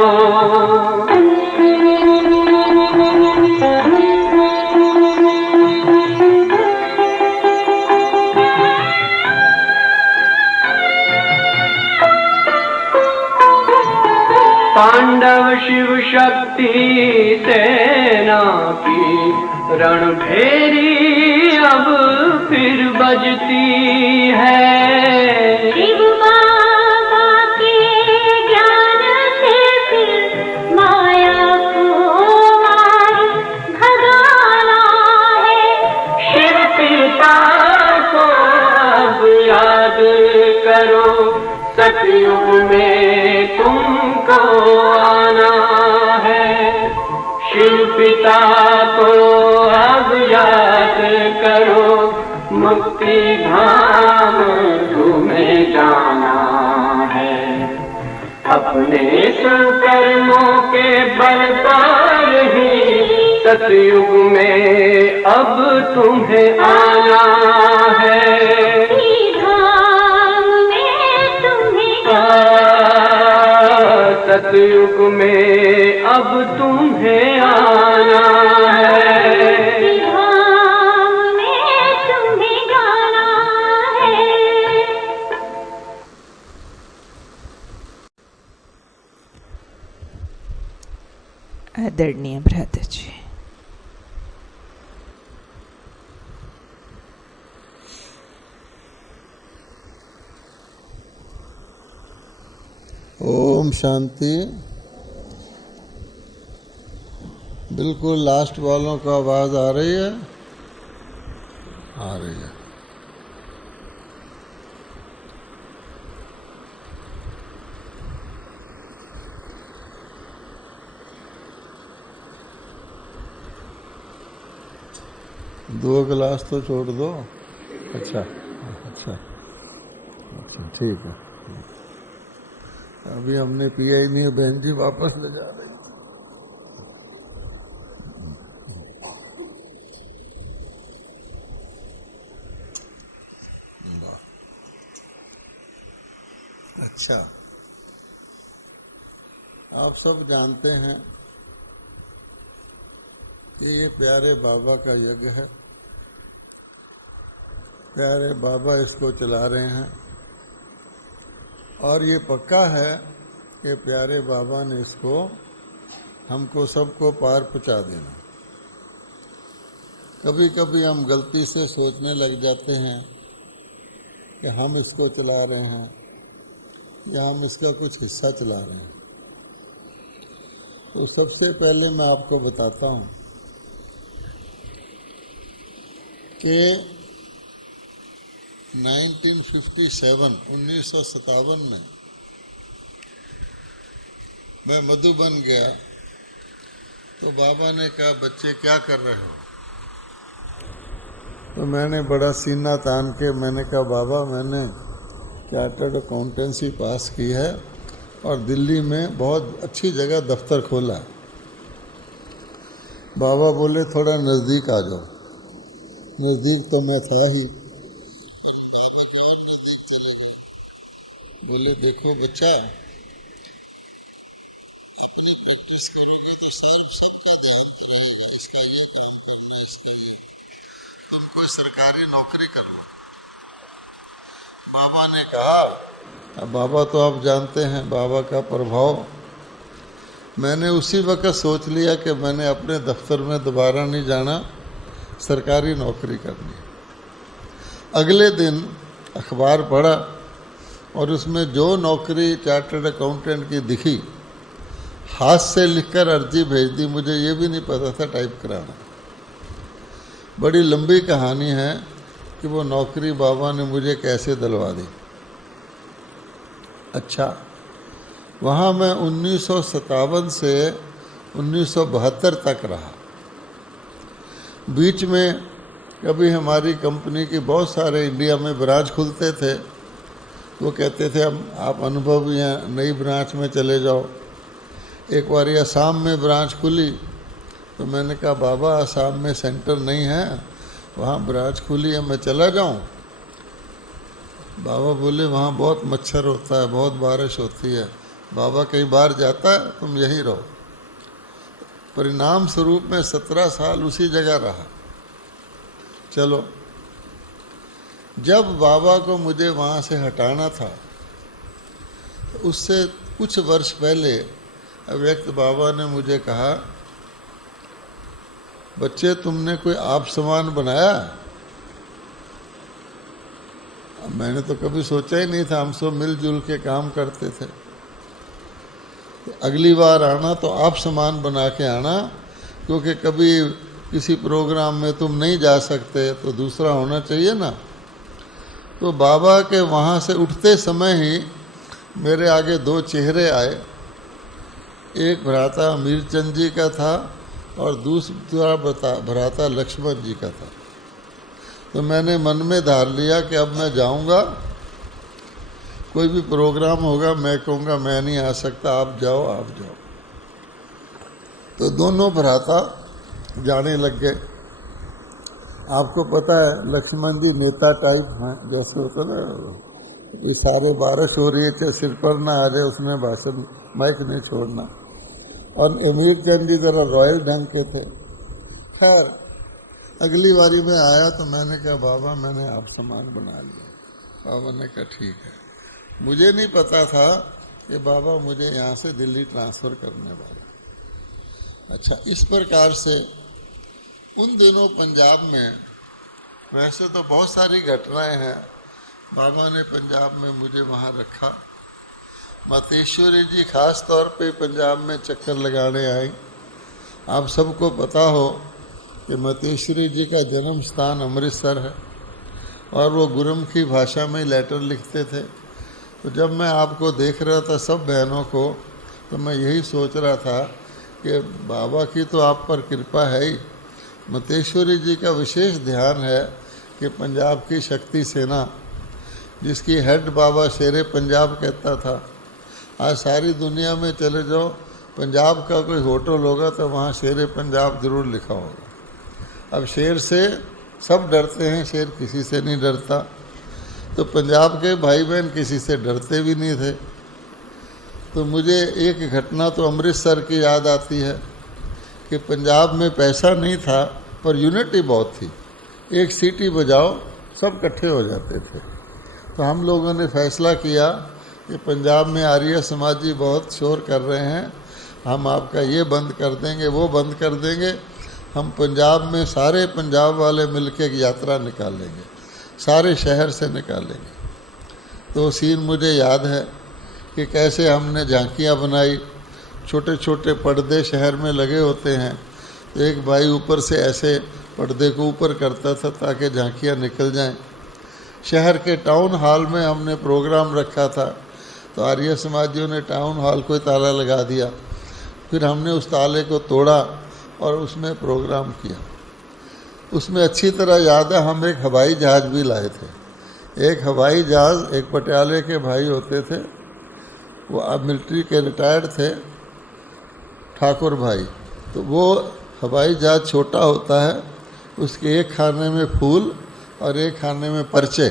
पांडव शिव शक्ति सेना की रणभेरी अब फिर बजती है। शिव बाबा के ज्ञान से फिर माया को मार भगाना है। शिव पिता को अब याद करो, सतयुग में तुमको आना है। शिव पिता को अब याद करो, मुक्ति धाम तुम्हें जाना है। अपने कर्मों के बल पर ही सतयुग में अब तुम्हें आना है। सतयुग में अब तुम्हें आना है। धाम में तुम्हें जाना है। आदरणीय भ्राता जी, ओम शांति। बिल्कुल लास्ट वालों का आवाज़ आ रही है? आ रही है। दो गिलास तो छोड़ दो। अच्छा अच्छा अच्छा, ठीक है। अभी हमने पिया ही नहीं, बहन जी वापस ले जा रही। अच्छा, आप सब जानते हैं कि ये प्यारे बाबा का यज्ञ है। प्यारे बाबा इसको चला रहे हैं और ये पक्का है कि प्यारे बाबा ने इसको हमको सबको पार पहुंचा देना। कभी कभी हम गलती से सोचने लग जाते हैं कि हम इसको चला रहे हैं या हम इसका कुछ हिस्सा चला रहे हैं। तो सबसे पहले मैं आपको बताता हूँ कि 1957 में मैं मधुबन गया तो बाबा ने कहा, बच्चे क्या कर रहे हो? तो मैंने बड़ा सीना तान के मैंने कहा, बाबा मैंने चार्टर्ड अकाउंटेंसी पास की है और दिल्ली में बहुत अच्छी जगह दफ्तर खोला है। बाबा बोले, थोड़ा नज़दीक आ जाओ। नज़दीक तो मैं था ही, बाबा के और नज़दीक चले गए। बोले, देखो बच्चा, अपनी प्रैक्टिस करोगे तो सबका ध्यान रहेगा, इसका ये काम करना, इसका ये। तुम कोई सरकारी नौकरी कर लो। बाबा ने कहा, अब बाबा तो आप जानते हैं बाबा का प्रभाव। मैंने उसी वक्त सोच लिया कि मैंने अपने दफ्तर में दोबारा नहीं जाना, सरकारी नौकरी करनी। अगले दिन अखबार पढ़ा और उसमें जो नौकरी चार्टर्ड अकाउंटेंट की दिखी, हाथ से लिखकर अर्जी भेज दी। मुझे ये भी नहीं पता था टाइप कराना। बड़ी लंबी कहानी है कि वो नौकरी बाबा ने मुझे कैसे दिलवा दी। अच्छा, वहाँ मैं 1957 से 1972 तक रहा। बीच में कभी हमारी कंपनी की बहुत सारे इंडिया में ब्रांच खुलते थे, वो कहते थे हम आप अनुभव यहाँ नई ब्रांच में चले जाओ। एक बार असम में ब्रांच खुली तो मैंने कहा बाबा असम में सेंटर नहीं है, वहाँ ब्रांच खुली है, मैं चला जाऊँ? बाबा बोले वहाँ बहुत मच्छर होता है, बहुत बारिश होती है, बाबा कहीं बाहर जाता है, तुम यहीं रहो। परिणाम स्वरूप में 17 साल उसी जगह रहा। चलो, जब बाबा को मुझे वहाँ से हटाना था, तो उससे कुछ वर्ष पहले अव्यक्त बाबा ने मुझे कहा, बच्चे तुमने कोई आप समान बनाया? मैंने तो कभी सोचा ही नहीं था, हम सब मिलजुल के काम करते थे। तो अगली बार आना तो आप समान बना के आना, क्योंकि कभी किसी प्रोग्राम में तुम नहीं जा सकते तो दूसरा होना चाहिए ना। तो बाबा के वहाँ से उठते समय ही मेरे आगे 2 चेहरे आए, एक भ्राता अमीरचंद जी का था और दूसरा भ्राता लक्ष्मण जी का था। तो मैंने मन में धार लिया कि अब मैं जाऊंगा, कोई भी प्रोग्राम होगा मैं कहूँगा मैं नहीं आ सकता, आप जाओ आप जाओ। तो दोनों भ्राता जाने लग गए। आपको पता है लक्ष्मण जी नेता टाइप हैं, जैसे होता ना, कोई सारे बारिश हो रही है चाहे सिर पर ना आ जाए उसमें भाषण माइक नहीं छोड़ना। और अमीरचंद जी ज़रा रॉयल ढंग के थे। खैर अगली बारी में आया तो मैंने कहा बाबा मैंने आप सामान बना लिया। बाबा ने कहा ठीक है। मुझे नहीं पता था कि बाबा मुझे यहाँ से दिल्ली ट्रांसफ़र करने वाला। अच्छा, इस प्रकार से उन दिनों पंजाब में वैसे तो बहुत सारी घटनाएं हैं। बाबा ने पंजाब में मुझे वहाँ रखा। मातेश्वरी जी खास तौर पे पंजाब में चक्कर लगाने आई। आप सबको पता हो कि मातेश्वरी जी का जन्म स्थान अमृतसर है और वो गुरमुखी भाषा में लेटर लिखते थे। तो जब मैं आपको देख रहा था सब बहनों को, तो मैं यही सोच रहा था कि बाबा की तो आप पर कृपा है ही, मातेश्वरी जी का विशेष ध्यान है कि पंजाब की शक्ति सेना जिसकी हेड बाबा शेरे पंजाब कहता था, आज सारी दुनिया में चले जाओ, पंजाब का कोई होटल होगा तो वहाँ शेरे पंजाब ज़रूर लिखा होगा। अब शेर से सब डरते हैं, शेर किसी से नहीं डरता। तो पंजाब के भाई बहन किसी से डरते भी नहीं थे। तो मुझे एक घटना तो अमृतसर की याद आती है कि पंजाब में पैसा नहीं था पर यूनिटी बहुत थी। एक सीटी बजाओ सब इकट्ठे हो जाते थे। तो हम लोगों ने फैसला किया कि पंजाब में आर्य समाजी बहुत शोर कर रहे हैं, हम आपका ये बंद कर देंगे वो बंद कर देंगे। हम पंजाब में सारे पंजाब वाले मिलके एक यात्रा निकालेंगे, सारे शहर से निकालेंगे। तो सीन मुझे याद है कि कैसे हमने झांकियाँ बनाई। छोटे छोटे पर्दे शहर में लगे होते हैं, तो एक भाई ऊपर से ऐसे पर्दे को ऊपर करता था ताकि झांकियाँ निकल जाएं। शहर के टाउन हॉल में हमने प्रोग्राम रखा था, तो आर्य समाजियों ने टाउन हॉल को ताला लगा दिया। फिर हमने उस ताले को तोड़ा और उसमें प्रोग्राम किया। उसमें अच्छी तरह याद है हम एक हवाई जहाज़ भी लाए थे। एक हवाई जहाज़, एक पटियाले के भाई होते थे, वो अब मिलिट्री के रिटायर्ड थे, ठाकुर भाई। तो वो हवाई जहाज़ छोटा होता है, उसके एक खाने में फूल और एक खाने में पर्चे,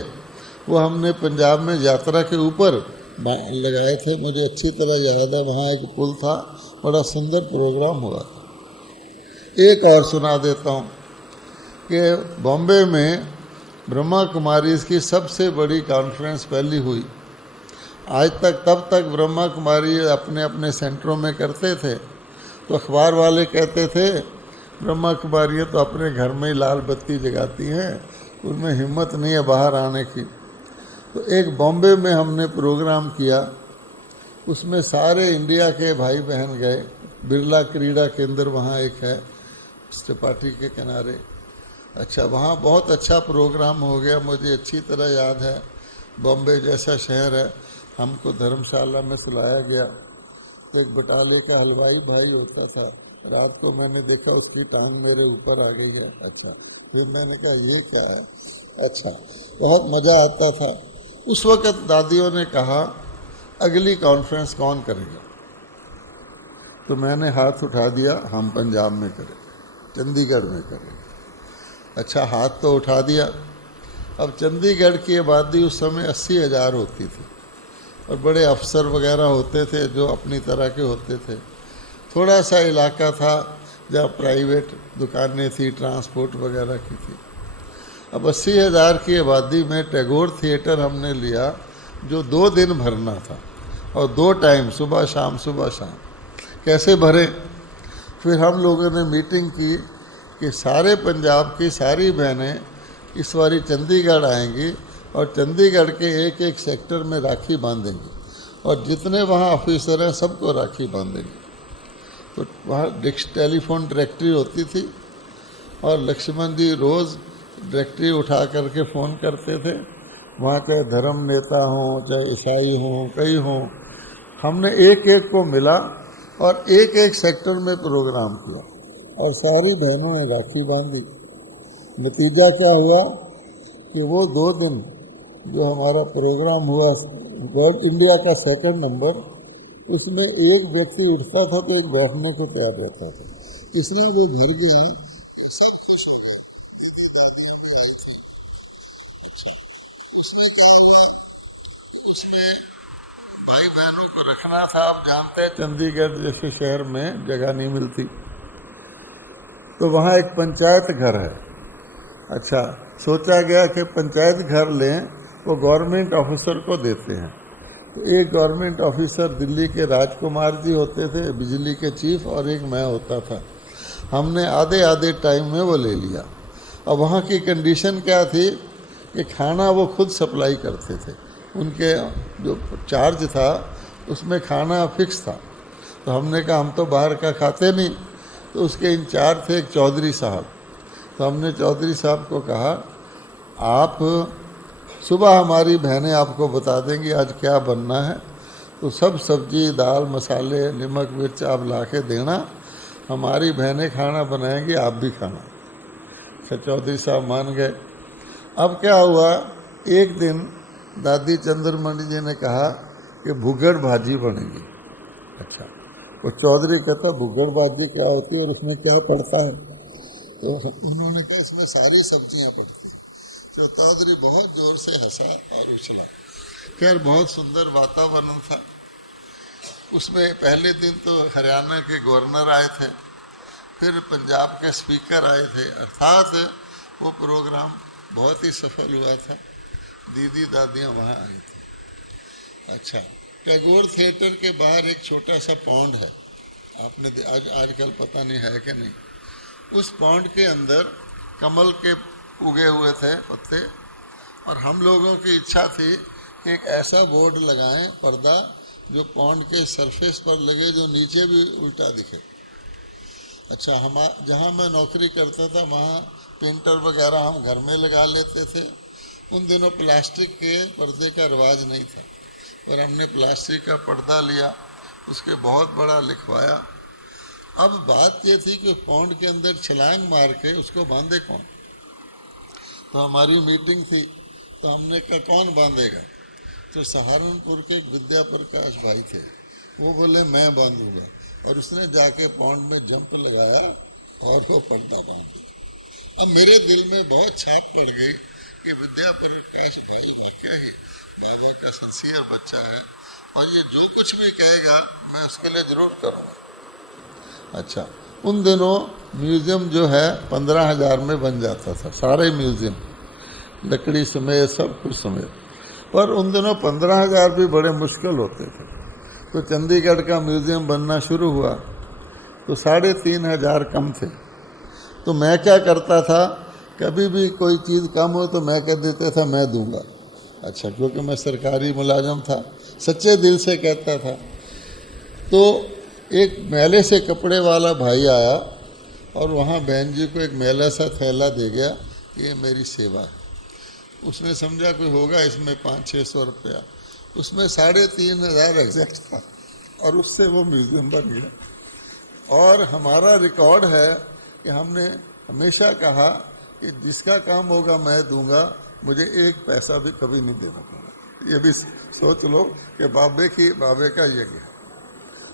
वो हमने पंजाब में यात्रा के ऊपर लगाए थे। मुझे अच्छी तरह याद है, वहाँ एक पुल था, बड़ा सुंदर प्रोग्राम हुआ। एक और सुना देता हूँ कि बॉम्बे में ब्रह्मा कुमारीज़ की सबसे बड़ी कॉन्फ्रेंस पहली हुई। आज तक तब तक ब्रह्मा कुमारी अपने अपने सेंटरों में करते थे, तो अखबार वाले कहते थे ब्रह्मा कुमारियाँ तो अपने घर में ही लाल बत्ती जगाती हैं, उनमें हिम्मत नहीं है बाहर आने की। तो एक बॉम्बे में हमने प्रोग्राम किया, उसमें सारे इंडिया के भाई बहन गए। बिरला क्रीड़ा केंद्र वहाँ एक है चौपाटी के किनारे। अच्छा, वहाँ बहुत अच्छा प्रोग्राम हो गया। मुझे अच्छी तरह याद है, बॉम्बे जैसा शहर है, हमको धर्मशाला में सुलाया गया। एक बटाले का हलवाई भाई होता था, रात को मैंने देखा उसकी टांग मेरे ऊपर आ गई है। अच्छा, फिर मैंने कहा ये क्या है। अच्छा, बहुत मज़ा आता था। उस वक़्त दादियों ने कहा अगली कॉन्फ्रेंस कौन करेगा, तो मैंने हाथ उठा दिया, हम पंजाब में करें, चंडीगढ़ में करें। अच्छा, हाथ तो उठा दिया। अब चंडीगढ़ की आबादी उस समय 80,000 होती थी और बड़े अफसर वगैरह होते थे जो अपनी तरह के होते थे। थोड़ा सा इलाका था जहाँ प्राइवेट दुकानें थी, ट्रांसपोर्ट वगैरह की थी। अब 80,000 की आबादी में टैगोर थिएटर हमने लिया जो 2 दिन भरना था और 2 टाइम, सुबह शाम सुबह शाम। कैसे भरे? फिर हम लोगों ने मीटिंग की कि सारे पंजाब की सारी बहनें इस बारी चंडीगढ़ आएंगी और चंडीगढ़ के एक एक सेक्टर में राखी बांधेंगी और जितने वहाँ ऑफिसर हैं सबको राखी बांधेंगी। तो वहाँ टेलीफोन डायरेक्टरी होती थी और लक्ष्मण जी रोज़ डायरेक्टरी उठा करके फ़ोन करते थे। वहाँ चाहे धर्म नेता हों, चाहे ईसाई हों, कई हों, हमने एक एक को मिला और एक एक सेक्टर में प्रोग्राम किया और सारी बहनों ने राखी बांधी। नतीजा क्या हुआ कि वो 2 दिन जो हमारा प्रोग्राम हुआ वर्ल्ड इंडिया का 2nd नंबर, उसमें एक व्यक्ति उठता था तो एक बैठने को तैयार रहता था, इसलिए वो भर गया, सब खुश हो गए। दादियाँ भी आई थी। उसमें क्या हुआ, उसमें भाई बहनों को रखना था। आप जानते हैं चंडीगढ़ जैसे शहर में जगह नहीं मिलती, तो वहाँ एक पंचायत घर है। अच्छा, सोचा गया कि पंचायत घर लें, वो गवर्नमेंट ऑफिसर को देते हैं। तो एक गवर्नमेंट ऑफिसर दिल्ली के राजकुमार जी होते थे, बिजली के चीफ, और एक मैं होता था। हमने आधे आधे टाइम में वो ले लिया। अब वहाँ की कंडीशन क्या थी कि खाना वो खुद सप्लाई करते थे, उनके जो चार्ज था उसमें खाना फिक्स था। तो हमने कहा हम तो बाहर का खाते नहीं, तो उसके इंचार्ज थे एक चौधरी साहब। तो हमने चौधरी साहब को कहा आप सुबह हमारी बहनें आपको बता देंगी आज क्या बनना है, तो सब सब्जी दाल मसाले नमक मिर्च आप ला के देना, हमारी बहनें खाना बनाएंगी, आप भी खाना। अच्छा, चौधरी साहब मान गए। अब क्या हुआ, एक दिन दादी चंद्रमणि जी ने कहा कि भुगड़ भाजी बनेगी। अच्छा, वो चौधरी कहता भुगड़ भाजी क्या होती है और उसमें क्या पड़ता है? तो उन्होंने कहा इसमें सारी सब्जियां पड़ती हैं। तो चौधरी बहुत जोर से हंसा और उछला। खैर, बहुत सुंदर वातावरण था। उसमें पहले दिन तो हरियाणा के गवर्नर आए थे, फिर पंजाब के स्पीकर आए थे, अर्थात वो प्रोग्राम बहुत ही सफल हुआ था। दीदी दादियाँ वहाँ आई थी। अच्छा, टैगोर थिएटर के बाहर एक छोटा सा पॉन्ड है, आपने आजकल पता नहीं है कि नहीं। उस पॉन्ड के अंदर कमल के उगे हुए थे पत्ते, और हम लोगों की इच्छा थी कि एक ऐसा बोर्ड लगाएं, पर्दा, जो पॉन्ड के सरफेस पर लगे, जो नीचे भी उल्टा दिखे। अच्छा, हम जहाँ मैं नौकरी करता था वहाँ पेंटर वगैरह हम घर में लगा लेते थे। उन दिनों प्लास्टिक के पर्दे का रिवाज नहीं था, और हमने प्लास्टिक का पर्दा लिया, उसके बहुत बड़ा लिखवाया। अब बात ये थी कि पौंड के अंदर छलांग मार के उसको बांधे कौन? तो हमारी मीटिंग थी, तो हमने कहा कौन बांधेगा? तो सहारनपुर के विद्या प्रकाश भाई थे, वो बोले मैं बांधूंगा, और उसने जाके पौंड में जंप लगाया और वो पर्दा बांध दिया। अब मेरे दिल में बहुत छाप पड़ गई कि विद्या प्रकाश भाई वाकई ही बाबा का सिंसियर बच्चा है, और ये जो कुछ भी कहेगा मैं उसके लिए जरूर करूँगा। अच्छा, उन दिनों म्यूज़ियम जो है 15,000 में बन जाता था, सारे म्यूज़ियम लकड़ी समेत सब कुछ समेत, पर उन दिनों 15,000 भी बड़े मुश्किल होते थे। तो चंडीगढ़ का म्यूज़ियम बनना शुरू हुआ तो 3,500 कम थे। तो मैं क्या करता था, कभी भी कोई चीज़ कम हो तो मैं कह देता था मैं दूंगा। अच्छा, क्योंकि मैं सरकारी मुलाजम था, सच्चे दिल से कहता था। तो एक मेले से कपड़े वाला भाई आया और वहाँ बहन जी को एक मेला सा थैला दे गया, ये मेरी सेवा है। उसने समझा कोई होगा इसमें 500-600 रुपया, उसमें 3,500 एग्जैक्ट था, और उससे वो म्यूज़ियम बन गया। और हमारा रिकॉर्ड है कि हमने हमेशा कहा कि जिसका काम होगा मैं दूंगा, मुझे एक पैसा भी कभी नहीं देना पड़ा। ये भी सोच लो कि बाबे का यज्ञ है।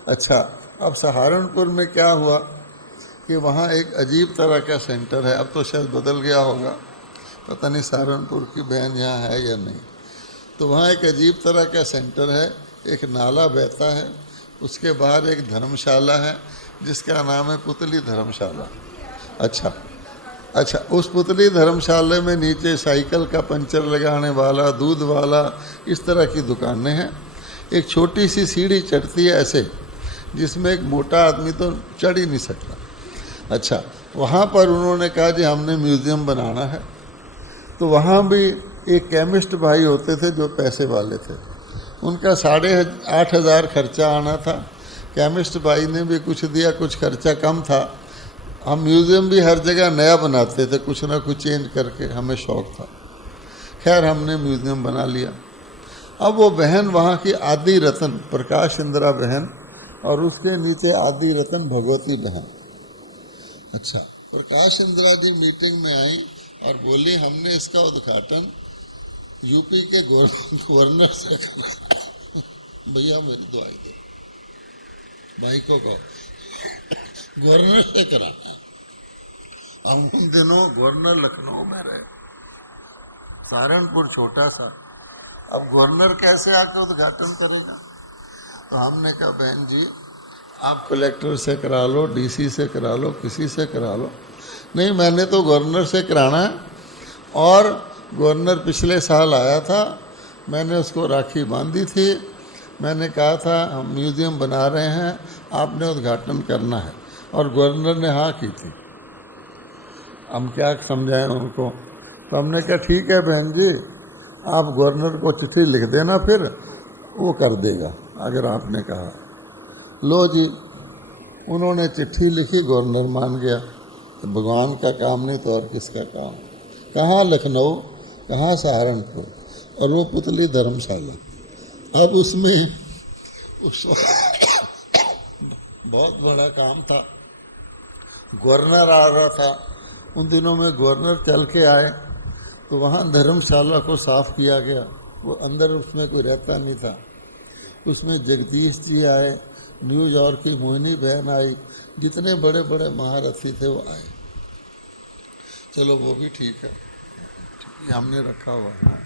अच्छा, अब सहारनपुर में क्या हुआ कि वहाँ एक अजीब तरह का सेंटर है, अब तो शायद बदल गया होगा, पता नहीं सहारनपुर की बहन यहाँ है या नहीं। तो वहाँ एक अजीब तरह का सेंटर है, एक नाला बहता है, उसके बाहर एक धर्मशाला है जिसका नाम है पुतली धर्मशाला। अच्छा, उस पुतली धर्मशाला में नीचे साइकिल का पंचर लगाने वाला, दूध वाला, इस तरह की दुकानें हैं। एक छोटी सी सीढ़ी चढ़ती है ऐसे, जिसमें एक मोटा आदमी तो चढ़ ही नहीं सकता। अच्छा, वहाँ पर उन्होंने कहा जी हमने म्यूज़ियम बनाना है। तो वहाँ भी एक केमिस्ट भाई होते थे जो पैसे वाले थे, उनका 8,500 खर्चा आना था। केमिस्ट भाई ने भी कुछ दिया, कुछ खर्चा कम था। हम म्यूज़ियम भी हर जगह नया बनाते थे, कुछ ना कुछ चेंज करके, हमें शौक़ था। खैर हमने म्यूज़ियम बना लिया। अब वो बहन वहाँ की आदि रतन प्रकाश इंदिरा बहन और उसके नीचे आदि रतन भगवती बहन। अच्छा, प्रकाश इंदिरा जी मीटिंग में आई और बोली हमने इसका उद्घाटन यूपी के गवर्नर से करा। भैया मेरी दुआई दे, भाई को कहो गवर्नर से कराना। हम उन दिनों गवर्नर लखनऊ में रहे, सहारनपुर छोटा सा, अब गवर्नर कैसे आके उद्घाटन करेगा। तो हमने कहा बहन जी आप कलेक्टर से करा लो, डीसी से करा लो, किसी से करा लो। नहीं, मैंने तो गवर्नर से कराना है। और गवर्नर पिछले साल आया था, मैंने उसको राखी बांधी थी, मैंने कहा था हम म्यूज़ियम बना रहे हैं, आपने उद्घाटन करना है, और गवर्नर ने हाँ की थी। हम क्या समझाएं उनको। तो हमने कहा ठीक है बहन जी, आप गवर्नर को चिट्ठी लिख देना, फिर वो कर देगा अगर आपने कहा। लो जी, उन्होंने चिट्ठी लिखी, गवर्नर मान गया। तो भगवान का काम नहीं तो और किसका काम। कहाँ लखनऊ, कहाँ सहारनपुर, और वो पुतली धर्मशाला। अब उसमें बहुत बड़ा काम था, गवर्नर आ रहा था। उन दिनों में गवर्नर चल के आए तो वहाँ धर्मशाला को साफ किया गया। वो अंदर उसमें कोई रहता नहीं था। उसमें जगदीश जी आए, न्यूयॉर्क की मोहिनी बहन आई, जितने बड़े बड़े महारथी थे वो आए। चलो वो भी ठीक है, ये हमने रखा हुआ है।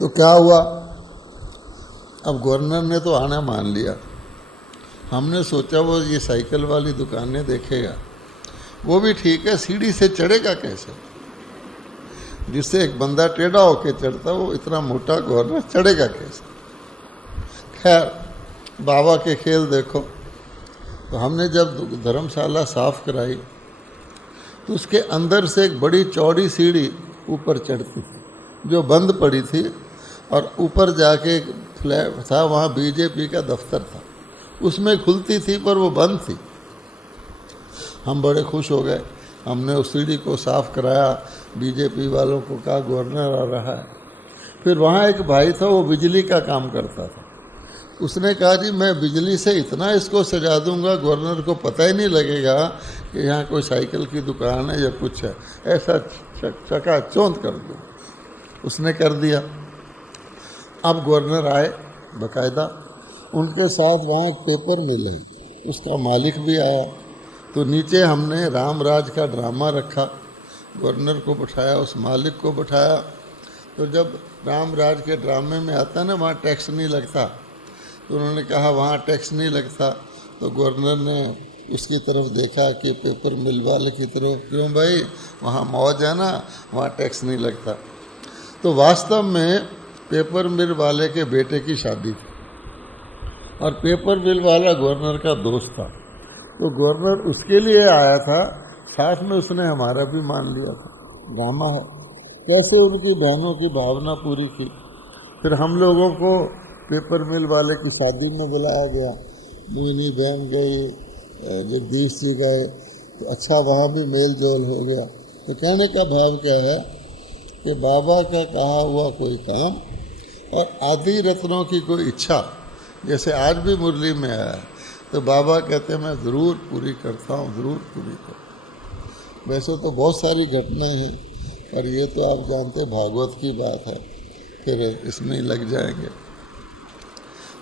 तो क्या हुआ, अब गवर्नर ने तो आना मान लिया। हमने सोचा वो ये साइकिल वाली दुकानें देखेगा, वो भी ठीक है, सीढ़ी से चढ़ेगा कैसे, जिससे एक बंदा टेढ़ा होके चढ़ता, वो इतना मोटा गवर्नर चढ़ेगा कैसे। खैर बाबा के खेल देखो। तो हमने जब धर्मशाला साफ कराई तो उसके अंदर से एक बड़ी चौड़ी सीढ़ी ऊपर चढ़ती थी जो बंद पड़ी थी, और ऊपर जाके फ्लैट था, वहाँ बीजेपी का दफ्तर था, उसमें खुलती थी पर वो बंद थी। हम बड़े खुश हो गए, हमने उस सीढ़ी को साफ कराया, बीजेपी वालों को कहा गवर्नर आ रहा है। फिर वहाँ एक भाई था, वो बिजली का काम करता था, उसने कहा जी मैं बिजली से इतना इसको सजा दूंगा गवर्नर को पता ही नहीं लगेगा कि यहाँ कोई साइकिल की दुकान है या कुछ है, ऐसा चकाचौंध कर दूँ। उसने कर दिया। अब गवर्नर आए बाकायदा, उनके साथ वहाँ एक पेपर मिल है, उसका मालिक भी आया। तो नीचे हमने रामराज का ड्रामा रखा, गवर्नर को बिठाया, उस मालिक को बिठाया। तो जब रामराज के ड्रामे में आता ना, वहाँ टैक्स नहीं लगता, तो उन्होंने कहा वहाँ टैक्स नहीं लगता। तो गवर्नर ने इसकी तरफ देखा कि पेपर मिल वाले की तरफ, क्यों भाई वहाँ मौज है ना, वहाँ टैक्स नहीं लगता। तो वास्तव में पेपर मिल वाले के बेटे की शादी थी, और पेपर मिल वाला गवर्नर का दोस्त था। तो गवर्नर उसके लिए आया था, साथ में उसने हमारा भी मान लिया था। ड्रामा है, कैसे उनकी बहनों की भावना पूरी की। फिर हम लोगों को पेपर मिल वाले की शादी में बुलाया गया, मोहिनी बहन गई, जगदीश जी गए, तो अच्छा वहाँ भी मेल जोल हो गया। तो कहने का भाव क्या है कि बाबा का कहा हुआ कोई काम और आदि रत्नों की कोई इच्छा, जैसे आज भी मुरली में आया है, तो बाबा कहते हैं मैं ज़रूर पूरी करता हूँ, ज़रूर पूरी करता। वैसे तो बहुत सारी घटनाएं हैं, पर ये तो आप जानते भागवत की बात है, फिर इसमें लग जाएंगे।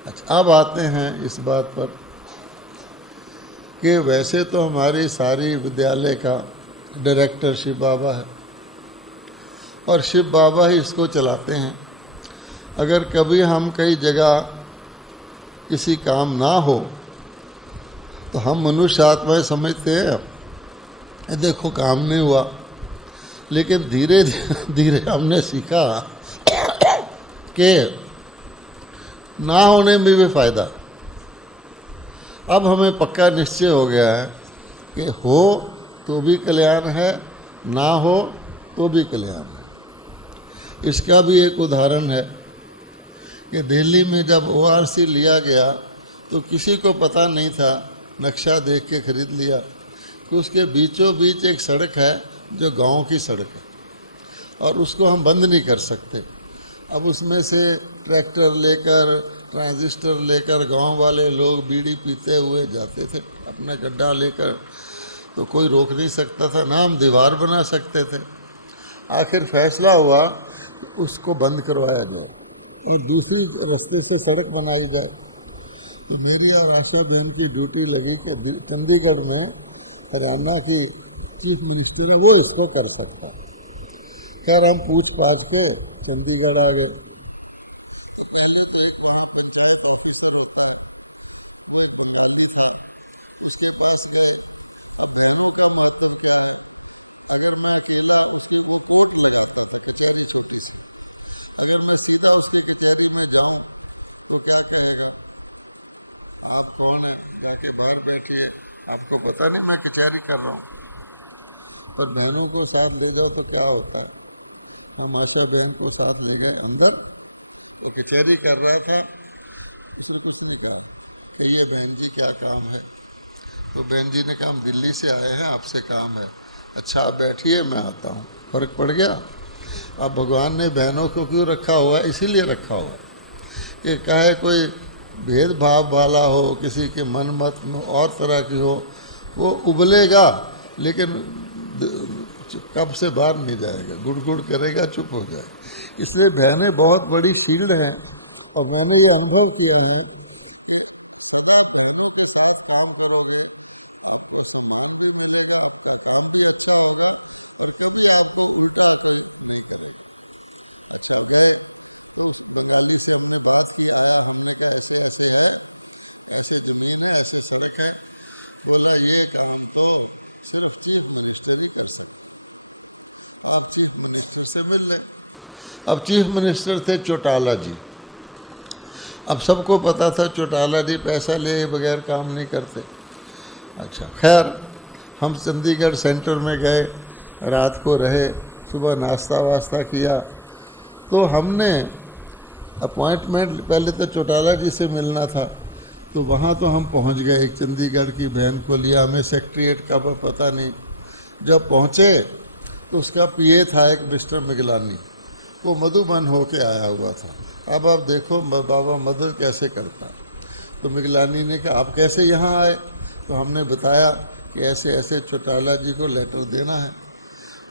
अच्छा, अब आते हैं इस बात पर कि वैसे तो हमारी सारी विद्यालय का डायरेक्टर शिव बाबा है और शिव बाबा ही इसको चलाते हैं। अगर कभी हम कई जगह किसी काम ना हो तो हम मनुष्य आत्माएं समझते हैं देखो काम नहीं हुआ, लेकिन धीरे धीरे हमने सीखा कि ना होने में भी फायदा। अब हमें पक्का निश्चय हो गया है कि हो तो भी कल्याण है, ना हो तो भी कल्याण है। इसका भी एक उदाहरण है कि दिल्ली में जब ORC लिया गया तो किसी को पता नहीं था, नक्शा देख के खरीद लिया कि उसके बीचों बीच एक सड़क है जो गांव की सड़क है और उसको हम बंद नहीं कर सकते। अब उसमें से ट्रैक्टर लेकर, ट्रांजिस्टर लेकर गांव वाले लोग बीड़ी पीते हुए जाते थे अपना गड्ढा लेकर, तो कोई रोक नहीं सकता था, ना हम दीवार बना सकते थे। आखिर फैसला हुआ उसको बंद करवाया जाए और दूसरी रास्ते से सड़क बनाई जाए। तो मेरी और आशा बहन की ड्यूटी लगी कि चंडीगढ़ में हरियाणा की चीफ मिनिस्टर है, वो इसको कर सकता। खैर हम पूछ पाछ के चंडीगढ़ आ गए। पंचायत ऑफिसर होता है, इसके पास गए, का मतलब क्या है, अगर मैं अकेला उसकी कोर्ट ले जाता तो कचहरी छोटी सी, अगर मैं सीधा उसने कचहरी में जाऊं तो क्या कहेगा, आप कौन है, जाके बाहर बैठिए, आपको पता नहीं मैं कचहरी कर रहा हूँ। पर बहनों को साथ ले जाओ तो क्या होता है, हम आशा बहन को साथ ले गए अंदर, वो कचहरी कर रहा था, उसने कुछ नहीं कहा कि ये बहन जी क्या काम है। तो बहन जी ने कहा हम दिल्ली से आए हैं, आपसे काम है। अच्छा आप बैठिए मैं आता हूँ। फर्क पड़ गया। अब भगवान ने बहनों को क्यों रखा हुआ है, इसीलिए रखा हुआ है कि चाहे कोई भेदभाव वाला हो, किसी के मन मत में और तरह की हो, वो उबलेगा लेकिन कब से बाहर नहीं जाएगा, गुड़ करेगा, चुप हो जाएगा। इसलिए बहनें बहुत बड़ी शील्ड हैं और मैंने ये अनुभव किया है कि सदा बहनों के साथ काम करोगे, आपको सम्मान भी मिलेगा, आपका काम भी अच्छा होगा, कभी आपको उल्टा होगा। अच्छा है, बंगाली से हमने बात किया है, हमने कहा ऐसे ऐसे है, ऐसे जमीन है, ऐसे सड़क है, बोला ये काम तो सिर्फ चीफ मिनिस्टर ही कर सकते। अब चीफ मिनिस्टर से मिल ले। अब चीफ मिनिस्टर थे चौटाला जी। अब सबको पता था चौटाला जी पैसा लिए बगैर काम नहीं करते। अच्छा खैर हम चंडीगढ़ सेंटर में गए, रात को रहे, सुबह नाश्ता वास्ता किया, तो हमने अपॉइंटमेंट, पहले तो चौटाला जी से मिलना था, तो वहाँ तो हम पहुँच गए। एक चंडीगढ़ की बहन को लिया, हमें सेक्रेटरीट का पता नहीं। जब पहुँचे तो उसका PA था एक मिस्टर मिगलानी, वो मधुबन होके आया हुआ था। अब आप देखो बाबा मदद कैसे करता। तो मिगलानी ने कहा आप कैसे यहाँ आए, तो हमने बताया कि ऐसे ऐसे चौटाला जी को लेटर देना है।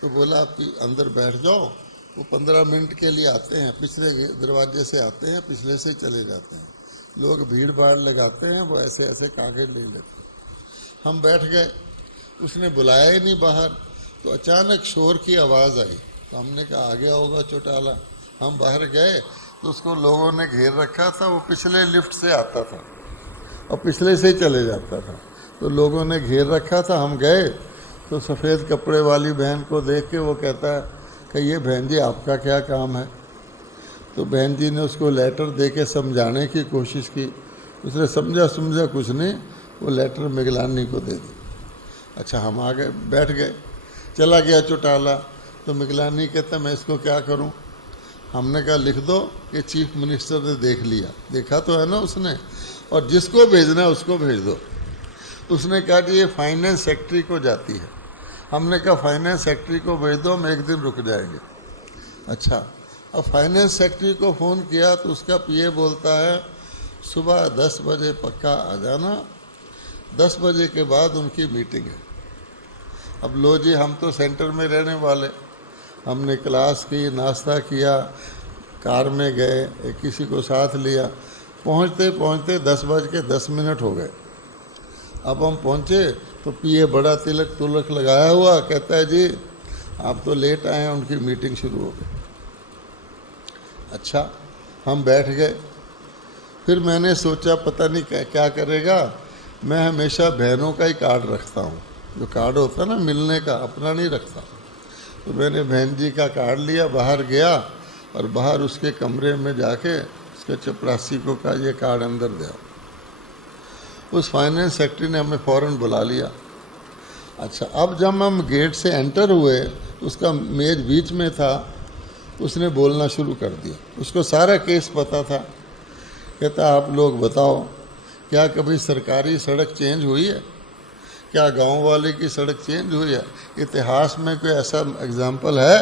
तो बोला आप अंदर बैठ जाओ, वो 15 मिनट के लिए आते हैं, पिछले दरवाजे से आते हैं, पिछले से चले जाते हैं। लोग भीड़ भाड़ लगाते हैं, वो ऐसे ऐसे कागज ले लेते हैं। हम बैठ गए, उसने बुलाया ही नहीं बाहर, तो अचानक शोर की आवाज़ आई, तो हमने कहा आ गया होगा चौटाला। हम बाहर गए तो उसको लोगों ने घेर रखा था, वो पिछले लिफ्ट से आता था और पिछले से ही चले जाता था, तो लोगों ने घेर रखा था। हम गए तो सफ़ेद कपड़े वाली बहन को देख के वो कहता है कि ये बहन जी आपका क्या काम है। तो बहन जी ने उसको लेटर दे के समझाने की कोशिश की, उसने समझा कुछ नहीं, वो लेटर मिगलानी को दे दी। अच्छा हम आ गए, बैठ गए, चला गया चौटाला। तो मिगलानी कहता मैं इसको क्या करूं। हमने कहा लिख दो कि चीफ मिनिस्टर ने देख लिया। देखा तो है ना उसने, और जिसको भेजना है उसको भेज दो। उसने कहा कि ये फाइनेंस सेक्रेटरी को जाती है। हमने कहा फाइनेंस सेक्रेटरी को भेज दो, हम एक दिन रुक जाएंगे। अच्छा अब फाइनेंस सेक्रेटरी को फ़ोन किया तो उसका PA बोलता है सुबह 10 बजे पक्का आ जाना, 10 बजे के बाद उनकी मीटिंग है। अब लो जी, हम तो सेंटर में रहने वाले, हमने क्लास की, नाश्ता किया, कार में गए, किसी को साथ लिया, पहुंचते पहुंचते 10:10 हो गए। अब हम पहुंचे तो पिए बड़ा तिलक तुलक लगाया हुआ, कहता है जी आप तो लेट आए हैं, उनकी मीटिंग शुरू हो गई। अच्छा, हम बैठ गए। फिर मैंने सोचा पता नहीं क्या करेगा, मैं हमेशा बहनों का ही कार्ड रखता हूँ, जो कार्ड होता है ना मिलने का, अपना नहीं रखता। तो मैंने बहन जी का कार्ड लिया, बाहर गया और बाहर उसके कमरे में जाके उसके चपरासी को कहा ये कार्ड अंदर दे आओ। उस फाइनेंस सेक्रेटरी ने हमें फ़ौरन बुला लिया। अच्छा, अब जब हम गेट से एंटर हुए तो उसका मेज बीच में था, उसने बोलना शुरू कर दिया। उसको सारा केस पता था। कहता आप लोग बताओ, क्या कभी सरकारी सड़क चेंज हुई है? क्या गांव वाले की सड़क चेंज हुई है? इतिहास में कोई ऐसा एग्जाम्पल है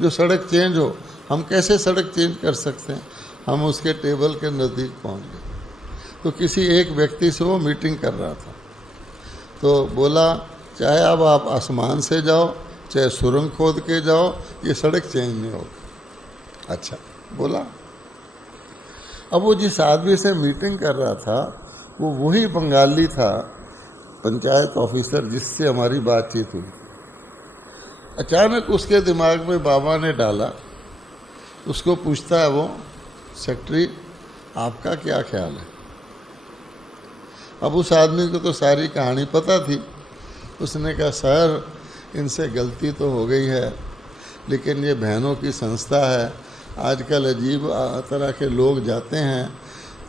जो सड़क चेंज हो? हम कैसे सड़क चेंज कर सकते हैं? हम उसके टेबल के नज़दीक पहुंच गए तो किसी एक व्यक्ति से वो मीटिंग कर रहा था। तो बोला चाहे अब आप आसमान से जाओ, चाहे सुरंग खोद के जाओ, ये सड़क चेंज नहीं होगी। अच्छा, बोला। अब वो जिस आदमी से मीटिंग कर रहा था वो वही बंगाली था, पंचायत ऑफिसर, जिससे हमारी बातचीत हुई। अचानक उसके दिमाग में बाबा ने डाला, उसको पूछता है वो, सेक्रेटरी आपका क्या ख्याल है? अब उस आदमी को तो सारी कहानी पता थी। उसने कहा सर इनसे गलती तो हो गई है, लेकिन ये बहनों की संस्था है, आजकल अजीब तरह के लोग जाते हैं,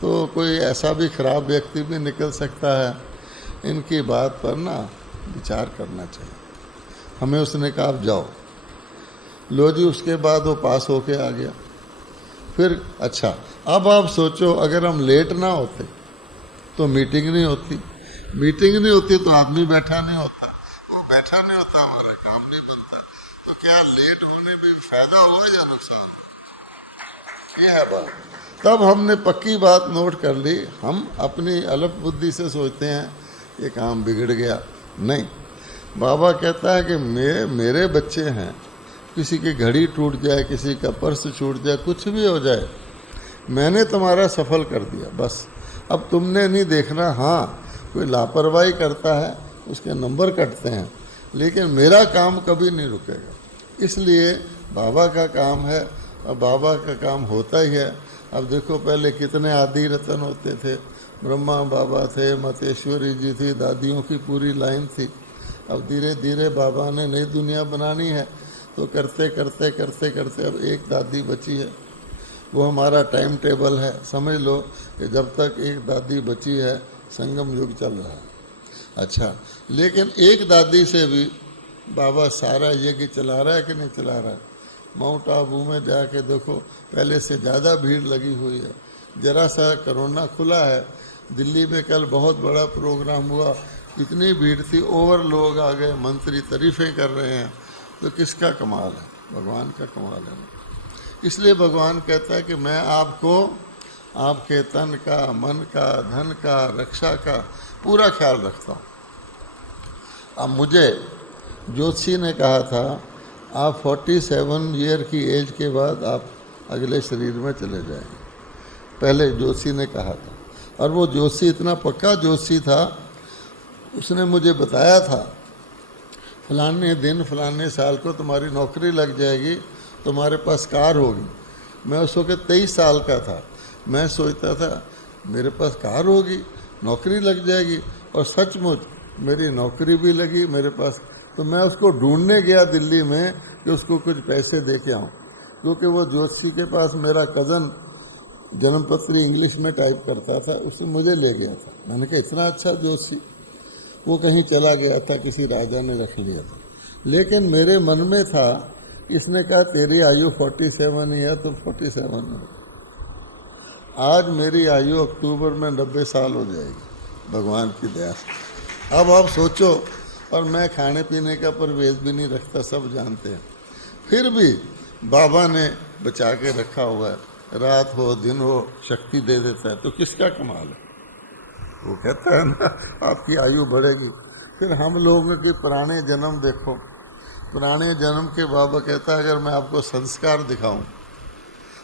तो कोई ऐसा भी खराब व्यक्ति भी निकल सकता है, इनकी बात पर ना विचार करना चाहिए। हमें उसने कहा आप जाओ। लो जी, उसके बाद वो पास होके आ गया। फिर अच्छा, अब आप सोचो अगर हम लेट ना होते तो मीटिंग नहीं होती, मीटिंग नहीं होती तो आदमी बैठा नहीं होता, वो बैठा नहीं होता हमारा काम नहीं बनता। तो क्या लेट होने में फायदा हुआ या नुकसान? ये है बात। तब हमने पक्की बात नोट कर ली। हम अपनी अल्प बुद्धि से सोचते हैं ये काम बिगड़ गया, नहीं। बाबा कहता है कि मेरे बच्चे हैं, किसी की घड़ी टूट जाए, किसी का पर्स छूट जाए, कुछ भी हो जाए, मैंने तुम्हारा सफल कर दिया, बस। अब तुमने नहीं देखना, हाँ कोई लापरवाही करता है उसके नंबर कटते हैं, लेकिन मेरा काम कभी नहीं रुकेगा। इसलिए बाबा का काम है और बाबा का काम होता ही है। अब देखो पहले कितने आदि रतन होते थे, ब्रह्मा बाबा थे, मतेश्वरी जी थी, दादियों की पूरी लाइन थी। अब धीरे धीरे बाबा ने नई दुनिया बनानी है, तो करते करते करते करते अब एक दादी बची है। वो हमारा टाइम टेबल है। समझ लो कि जब तक एक दादी बची है संगम युग चल रहा है। अच्छा, लेकिन एक दादी से भी बाबा सारा यज्ञ चला रहा है कि नहीं चला रहा है? माउंट आबू में जाके देखो, पहले से ज़्यादा भीड़ लगी हुई है। जरा सा कोरोना खुला है। दिल्ली में कल बहुत बड़ा प्रोग्राम हुआ, इतनी भीड़ थी, ओवर लोग आ गए, मंत्री तारीफ़ें कर रहे हैं। तो किसका कमाल है? भगवान का कमाल है। इसलिए भगवान कहता है कि मैं आपको आपके तन का, मन का, धन का, रक्षा का पूरा ख्याल रखता हूँ। अब मुझे ज्योतिषी ने कहा था आप 47 ईयर की एज के बाद आप अगले शरीर में चले जाएंगे, पहले ज्योतिषी ने कहा था। और वो ज्योतिषी इतना पक्का ज्योतिषी था, उसने मुझे बताया था फलाने दिन फलाने साल को तुम्हारी नौकरी लग जाएगी, तुम्हारे पास कार होगी। मैं उस वक्त 23 साल का था। मैं सोचता था मेरे पास कार होगी, नौकरी लग जाएगी, और सचमुच मेरी नौकरी भी लगी मेरे पास। तो मैं उसको ढूंढने गया दिल्ली में कि उसको कुछ पैसे दे के आऊँ, क्योंकि वो ज्योतिषी के पास मेरा कज़न जन्मपत्री इंग्लिश में टाइप करता था, उसने मुझे ले गया था। मैंने कहा इतना अच्छा ज्योतिषी, वो कहीं चला गया था, किसी राजा ने रख लिया था। लेकिन मेरे मन में था, इसने कहा तेरी आयु 47 ही है तो 47 है। आज मेरी आयु अक्टूबर में 90 साल हो जाएगी भगवान की दया से। अब आप सोचो, और मैं खाने पीने का परहेज भी नहीं रखता, सब जानते हैं, फिर भी बाबा ने बचा के रखा हुआ है। रात हो दिन हो शक्ति दे देता है, तो किसका कमाल है? वो कहता है ना आपकी आयु बढ़ेगी। फिर हम लोगों के पुराने जन्म देखो, पुराने जन्म के बाबा कहता है अगर मैं आपको संस्कार दिखाऊं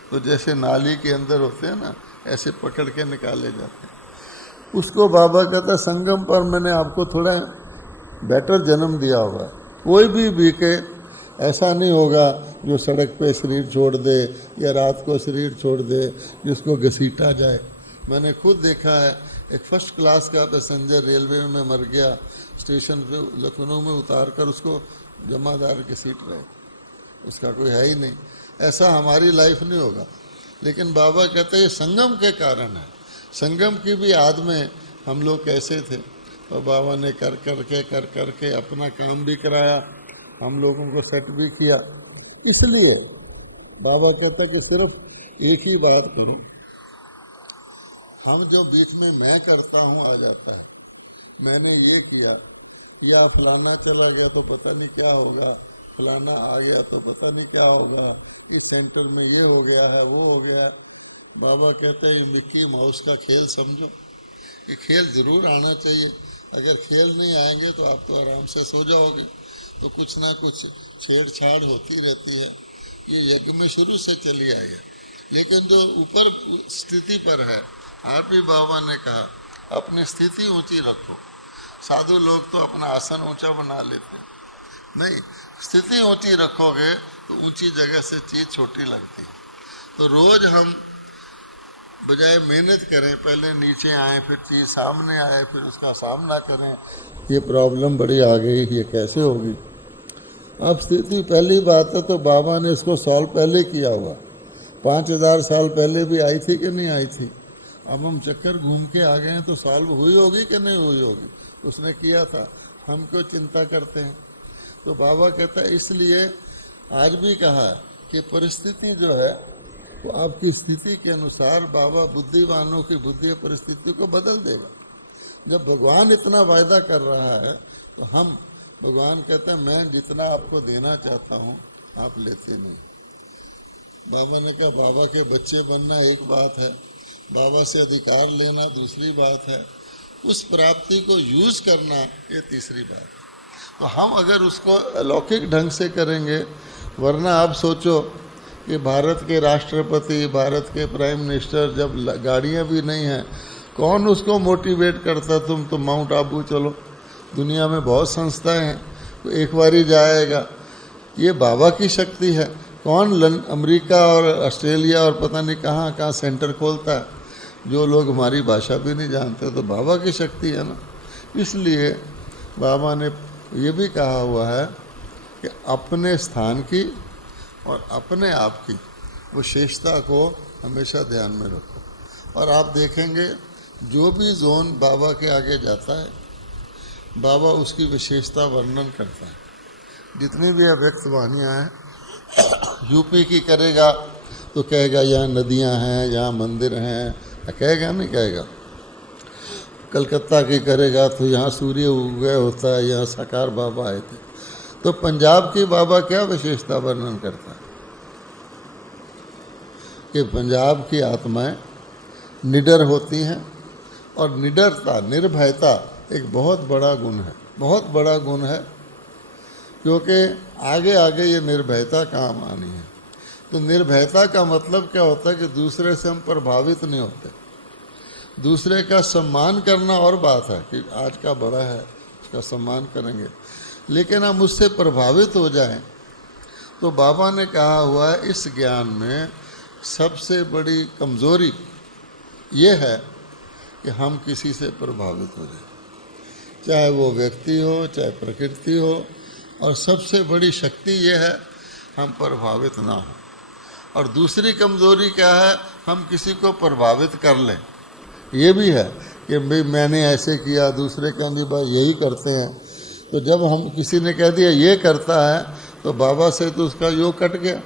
तो जैसे नाली के अंदर होते हैं ना, ऐसे पकड़ के निकाले जाते हैं। उसको बाबा कहता है संगम पर मैंने आपको थोड़ा बेटर जन्म दिया होगा। कोई भी बीके ऐसा नहीं होगा जो सड़क पे शरीर छोड़ दे या रात को शरीर छोड़ दे जिसको घसीटा जाए। मैंने खुद देखा है, एक फर्स्ट क्लास का पैसेंजर रेलवे में मर गया, स्टेशन पे लखनऊ में उतार कर उसको जमादार घसीट रहे, उसका कोई है ही नहीं। ऐसा हमारी लाइफ नहीं होगा। लेकिन बाबा कहते हैं ये संगम के कारण है। संगम की भी आद में हम लोग कैसे थे, और बाबा ने कर के अपना काम भी कराया, हम लोगों को सेट भी किया। इसलिए बाबा कहता है कि सिर्फ एक ही बात करूं, हम जो बीच में मैं करता हूं आ जाता है, मैंने ये किया या फलाना चला गया तो पता नहीं क्या होगा, फलाना आ गया तो पता नहीं क्या होगा, इस सेंटर में ये हो गया है वो हो गया है। बाबा कहते हैं मिक्की माउस का खेल समझो, ये खेल जरूर आना चाहिए। अगर खेल नहीं आएंगे तो आप तो आराम से सो जाओगे। तो कुछ ना कुछ छेड़छाड़ होती रहती है, ये यज्ञ में शुरू से चली आई है। लेकिन जो ऊपर स्थिति पर है, आप भी बाबा ने कहा अपनी स्थिति ऊंची रखो। साधु लोग तो अपना आसन ऊंचा बना लेते, नहीं, स्थिति ऊंची रखोगे तो ऊंची जगह से चीज छोटी लगती है। तो रोज हम बजाय मेहनत करें, पहले नीचे आए फिर चीज सामने आए फिर उसका सामना करें, ये प्रॉब्लम बड़ी आ गई, ये कैसे होगी। अब स्थिति पहली बात है तो बाबा ने इसको सॉल्व पहले किया हुआ, 5000 साल पहले भी आई थी कि नहीं आई थी। अब हम चक्कर घूम के आ गए हैं तो सॉल्व हुई होगी कि नहीं हुई होगी, उसने किया था, हम क्यों चिंता करते हैं। तो बाबा कहता है इसलिए आज भी कहा कि परिस्थिति जो है वो आपकी स्थिति के अनुसार बाबा बुद्धिमानों की बुद्धि परिस्थिति को बदल देगा। जब भगवान इतना वायदा कर रहा है तो हम, भगवान कहते हैं मैं जितना आपको देना चाहता हूँ आप लेते नहीं। बाबा ने कहा बाबा के बच्चे बनना एक बात है, बाबा से अधिकार लेना दूसरी बात है, उस प्राप्ति को यूज करना ये तीसरी बात है। तो हम अगर उसको अलौकिक ढंग से करेंगे, वरना आप सोचो कि भारत के राष्ट्रपति, भारत के प्राइम मिनिस्टर, जब गाड़ियां भी नहीं हैं, कौन उसको मोटिवेट करता तुम तो माउंट आबू चलो। दुनिया में बहुत संस्थाएं हैं, तो एक बार ही जाएगा। ये बाबा की शक्ति है। कौन अमेरिका और ऑस्ट्रेलिया और पता नहीं कहाँ कहाँ सेंटर खोलता है, जो लोग हमारी भाषा भी नहीं जानते, तो बाबा की शक्ति है ना। इसलिए बाबा ने ये भी कहा हुआ है कि अपने स्थान की और अपने आप की विशेषता को हमेशा ध्यान में रखो। और आप देखेंगे जो भी जोन बाबा के आगे जाता है, बाबा उसकी विशेषता वर्णन करता है। जितनी भी अव्यक्त वाणियाँ हैं, यूपी की करेगा तो कहेगा यहाँ नदियाँ हैं, यहाँ मंदिर हैं, कहेगा नहीं कहेगा। कलकत्ता की करेगा तो यहाँ सूर्य उदय होता है, यहाँ साकार बाबा आए थे। तो पंजाब की बाबा क्या विशेषता वर्णन करता है कि पंजाब की आत्माएं निडर होती हैं, और निडरता, निर्भयता एक बहुत बड़ा गुण है, बहुत बड़ा गुण है, क्योंकि आगे आगे ये निर्भयता काम आनी है। तो निर्भयता का मतलब क्या होता है कि दूसरे से हम प्रभावित नहीं होते। दूसरे का सम्मान करना और बात है कि आज का बड़ा है उसका सम्मान करेंगे, लेकिन हम उससे प्रभावित हो जाएं। तो बाबा ने कहा हुआ है इस ज्ञान में सबसे बड़ी कमज़ोरी ये है कि हम किसी से प्रभावित हो जाएं, चाहे वो व्यक्ति हो चाहे प्रकृति हो। और सबसे बड़ी शक्ति ये है हम प्रभावित ना हो। और दूसरी कमज़ोरी क्या है, हम किसी को प्रभावित कर लें। ये भी है कि भाई मैंने ऐसे किया, दूसरे कहने भाई यही करते हैं। तो जब हम किसी ने कह दिया ये करता है तो बाबा से तो उसका योग कट गया।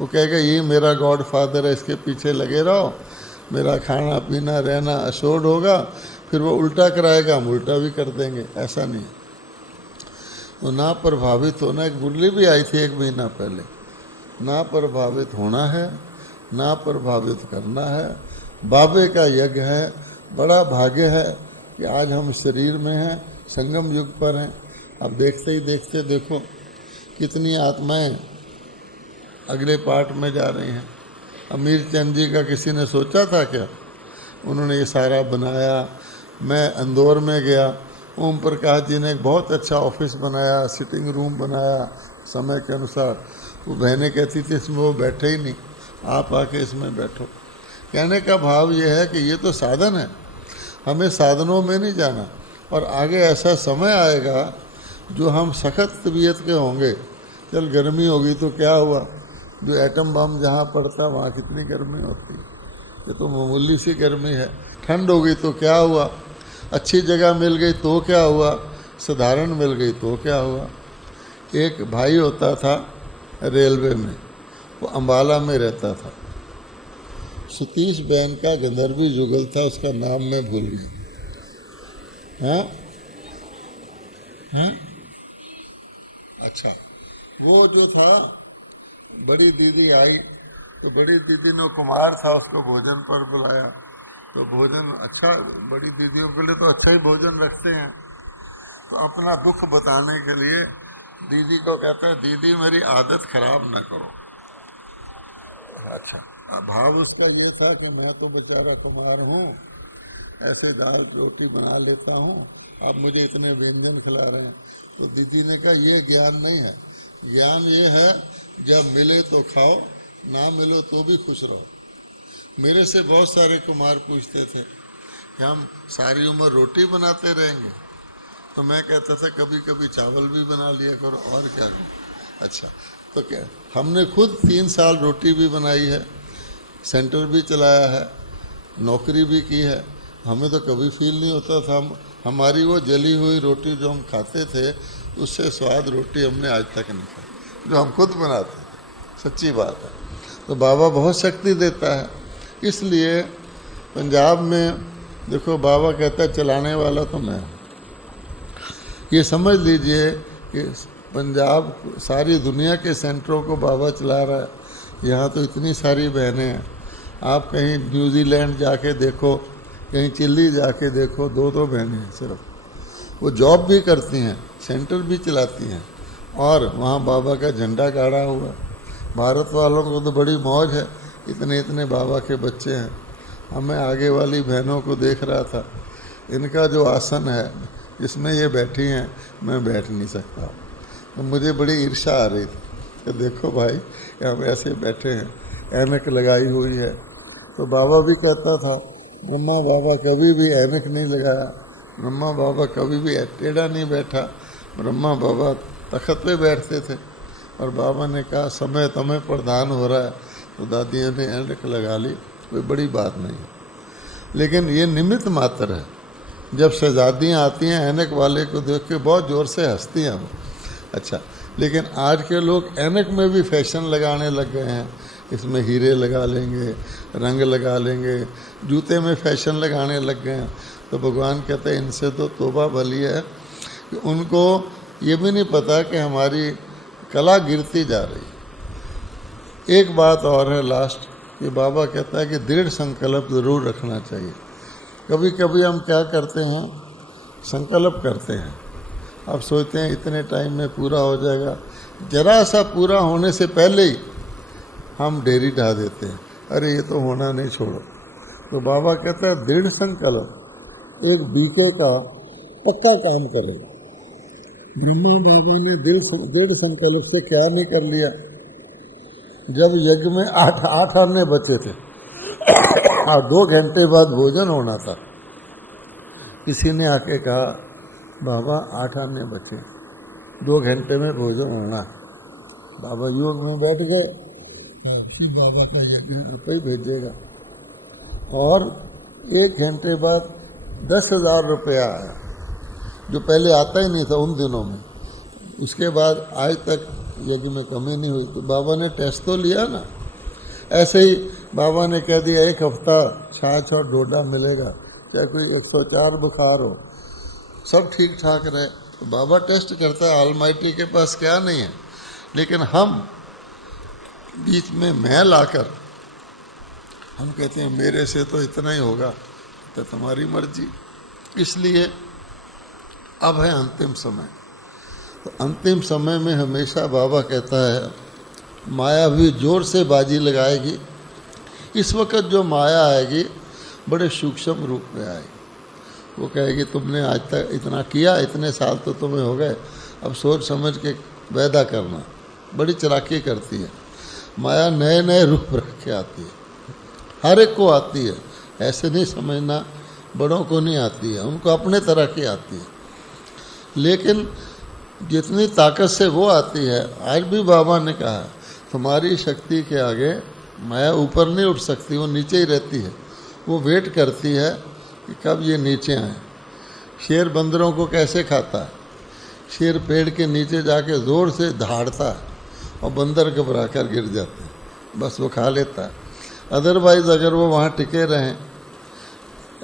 वो कहेगा ये मेरा गॉड फादर है, इसके पीछे लगे रहो, मेरा खाना पीना रहना अशोर्ड होगा। फिर वो उल्टा कराएगा, हम उल्टा भी कर देंगे। ऐसा नहीं। तो ना प्रभावित होना, एक बुल्ली भी आई थी 1 महीना पहले, ना प्रभावित होना है ना प्रभावित करना है। बाबे का यज्ञ है, बड़ा भाग्य है कि आज हम शरीर में हैं, संगम युग पर हैं। अब देखते ही देखते देखो कितनी आत्माएं अगले पार्ट में जा रही हैं। अमीर चंद जी का किसी ने सोचा था क्या? उन्होंने ये सारा बनाया। मैं इंदौर में गया, ओम प्रकाश जी ने एक बहुत अच्छा ऑफिस बनाया, सिटिंग रूम बनाया समय के अनुसार। वो बहनें कहती थी इसमें वो बैठे ही नहीं, आप आके इसमें बैठो। कहने का भाव ये है कि ये तो साधन है, हमें साधनों में नहीं जाना। और आगे ऐसा समय आएगा जो हम सख्त तबीयत के होंगे। चल गर्मी होगी तो क्या हुआ, जो एटम बम जहाँ पड़ता वहाँ कितनी गर्मी होती है, ये तो मामूली सी गर्मी है। ठंड होगी तो क्या हुआ, अच्छी जगह मिल गई तो क्या हुआ, साधारण मिल गई तो क्या हुआ। एक भाई होता था रेलवे में, वो अम्बाला में रहता था। सतीश बहन का गंधर्वी जुगल था, उसका नाम मैं भूल गया। हाँ हाँ अच्छा, वो जो था बड़ी दीदी आई तो बड़ी दीदी ने, कुमार था, उसको भोजन पर बुलाया। तो भोजन अच्छा, बड़ी दीदियों के लिए तो अच्छा ही भोजन रखते हैं। तो अपना दुख बताने के लिए दीदी को कहते हैं, दीदी मेरी आदत खराब ना करो। अच्छा, भाव उसका ये था कि मैं तो बेचारा कुमार हूँ, ऐसे दाल रोटी बना लेता हूँ, आप मुझे इतने व्यंजन खिला रहे हैं। तो दीदी ने कहा ये ज्ञान नहीं है, ज्ञान ये है जब मिले तो खाओ, ना मिलो तो भी खुश रहो। मेरे से बहुत सारे कुमार पूछते थे कि हम सारी उम्र रोटी बनाते रहेंगे, तो मैं कहता था कभी कभी चावल भी बना लिया करो, और क्या करो। अच्छा, तो क्या हमने खुद 3 साल रोटी भी बनाई है, सेंटर भी चलाया है, नौकरी भी की है। हमें तो कभी फील नहीं होता था, हमारी वो जली हुई रोटी जो हम खाते थे उससे स्वाद रोटी हमने आज तक नहीं खाई, जो हम खुद बनाते थे। सच्ची बात है। तो बाबा बहुत शक्ति देता है। इसलिए पंजाब में देखो, बाबा कहता है चलाने वाला तो मैं। ये समझ लीजिए कि पंजाब सारी दुनिया के सेंटरों को बाबा चला रहा है। यहाँ तो इतनी सारी बहनें हैं, आप कहीं न्यूजीलैंड जाके देखो, कहीं चिल्ली जाके देखो, 2-2 बहनें हैं सिर्फ। वो जॉब भी करती हैं, सेंटर भी चलाती हैं, और वहाँ बाबा का झंडा गाड़ा हुआ। भारत वालों को तो बड़ी मौज है, इतने इतने बाबा के बच्चे हैं। हमें आगे वाली बहनों को देख रहा था, इनका जो आसन है जिसमें ये बैठी हैं, मैं बैठ नहीं सकता। तो मुझे बड़ी ईर्ष्या आ रही थी कि देखो भाई हम ऐसे बैठे हैं, ऐनक लगाई हुई है। तो बाबा भी कहता था, ब्रह्मा बाबा कभी भी ऐनक नहीं लगाया, ब्रह्मा बाबा कभी भी टेढ़ा नहीं बैठा, ब्रह्मा बाबा तख्त पे बैठते थे। और बाबा ने कहा समय तुम्हें प्रदान हो रहा है, तो दादियों ने ऐनक लगा ली, कोई बड़ी बात नहीं है। लेकिन ये निमित्त मात्र है। जब शहजादियाँ आती हैं ऐनक वाले को देख के बहुत ज़ोर से हंसती हैं वो। अच्छा, लेकिन आज के लोग ऐनक में भी फैशन लगाने लग गए हैं, इसमें हीरे लगा लेंगे, रंग लगा लेंगे, जूते में फैशन लगाने लग गए हैं। तो भगवान कहते हैं इनसे तो तौबा भली है कि उनको ये भी नहीं पता कि हमारी कला गिरती जा रही। एक बात और है लास्ट, कि बाबा कहता है कि दृढ़ संकल्प ज़रूर रखना चाहिए। कभी कभी हम क्या करते हैं, संकल्प करते हैं, अब सोचते हैं इतने टाइम में पूरा हो जाएगा, जरा सा पूरा होने से पहले ही हम ढेरी ढा देते हैं, अरे ये तो होना नहीं, छोड़ो। तो बाबा कहता है दृढ़ संकल्प एक बीके का पक्का काम करेगा। ब्रह्मा बाबा ने दृढ़ संकल्प से क्या नहीं कर लिया। जब यज्ञ में 8 आने बचे थे और 2 घंटे बाद भोजन होना था, किसी ने आके कहा बाबा 8 आने बचे, 2 घंटे में भोजन होना। बाबा योग में बैठ गए, फिर बाबा का यज्ञ रुपये भेजेगा। और 1 घंटे बाद 10,000 रुपया आया, जो पहले आता ही नहीं था उन दिनों में। उसके बाद आज तक यज्ञ में कमी नहीं हुई। तो बाबा ने टेस्ट तो लिया ना। ऐसे ही बाबा ने कह दिया 1 हफ्ता छाछ और डोडा मिलेगा, क्या कोई 104 बुखार हो, सब ठीक ठाक रहे। तो बाबा टेस्ट करता है, ऑलमाइटी के पास क्या नहीं है। लेकिन हम बीच में मैं लाकर हम कहते हैं मेरे से तो इतना ही होगा, तो तुम्हारी मर्जी। इसलिए अब है अंतिम समय। तो अंतिम समय में हमेशा बाबा कहता है माया भी जोर से बाजी लगाएगी। इस वक्त जो माया आएगी बड़े सूक्ष्म रूप में आएगी। वो कहेगी तुमने आज तक इतना किया, इतने साल तो तुम्हें हो गए, अब सोच समझ के वायदा करना। बड़ी चालाकी करती है माया, नए नए रूप रख के आती है, हर एक को आती है। ऐसे नहीं समझना बड़ों को नहीं आती है, उनको अपने तरह की आती है। लेकिन जितनी ताकत से वो आती है, आज भी बाबा ने कहा तुम्हारी शक्ति के आगे माया ऊपर नहीं उठ सकती, वो नीचे ही रहती है। वो वेट करती है कि कब ये नीचे आए। शेर बंदरों को कैसे खाता है? शेर पेड़ के नीचे जाके ज़ोर से दहाड़ता है और बंदर घबरा कर गिर जाते हैं, बस वो खा लेता है। अदरवाइज़ अगर वो वहाँ टिके रहें,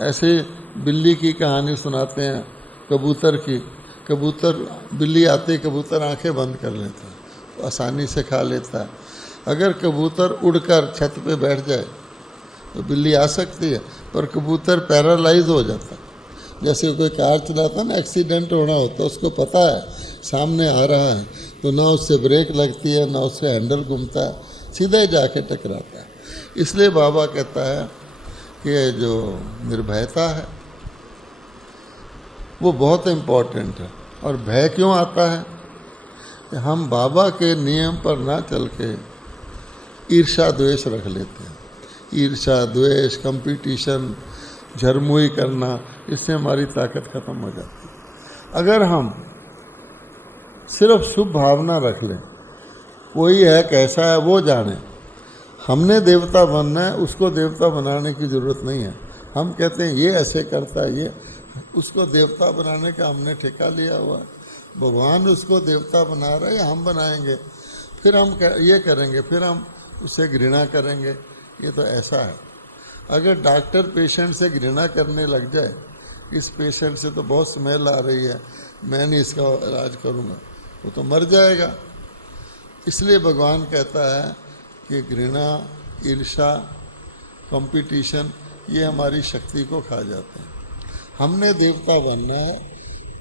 ऐसे बिल्ली की कहानी सुनाते हैं कबूतर की। कबूतर, बिल्ली आती, कबूतर आंखें बंद कर लेता है, तो आसानी से खा लेता है। अगर कबूतर उड़कर छत पे बैठ जाए तो बिल्ली आ सकती है, पर कबूतर पैरालाइज हो जाता है। जैसे कोई कार चलाता है ना, एक्सीडेंट होना होता है, उसको पता है सामने आ रहा है, तो ना उससे ब्रेक लगती है ना उससे हैंडल घूमता है, सीधा ही जाके टकराता है। इसलिए बाबा कहता है कि जो निर्भयता है वो बहुत इम्पोर्टेंट है। और भय क्यों आता है? कि हम बाबा के नियम पर ना चल के ईर्ष्या द्वेष रख लेते हैं। ईर्ष्या द्वेष, कंपटीशन, झरमुई करना, इससे हमारी ताकत खत्म हो जाती है। अगर हम सिर्फ शुभ भावना रख लें, कोई है कैसा है वो जाने, हमने देवता बनना है, उसको देवता बनाने की ज़रूरत नहीं है। हम कहते हैं ये ऐसे करता है, ये, उसको देवता बनाने का हमने ठेका लिया हुआ है। भगवान उसको देवता बना रहे हैं, हम बनाएंगे, फिर हम ये करेंगे, फिर हम उससे घृणा करेंगे। ये तो ऐसा है। अगर डॉक्टर पेशेंट से घृणा करने लग जाए, इस पेशेंट से तो बहुत स्मेल आ रही है, मैं नहीं इसका इलाज करूँगा, वो तो मर जाएगा। इसलिए भगवान कहता है कि घृणा, ईर्ष्या, कंपटीशन, ये हमारी शक्ति को खा जाते हैं। हमने देवता बनना है,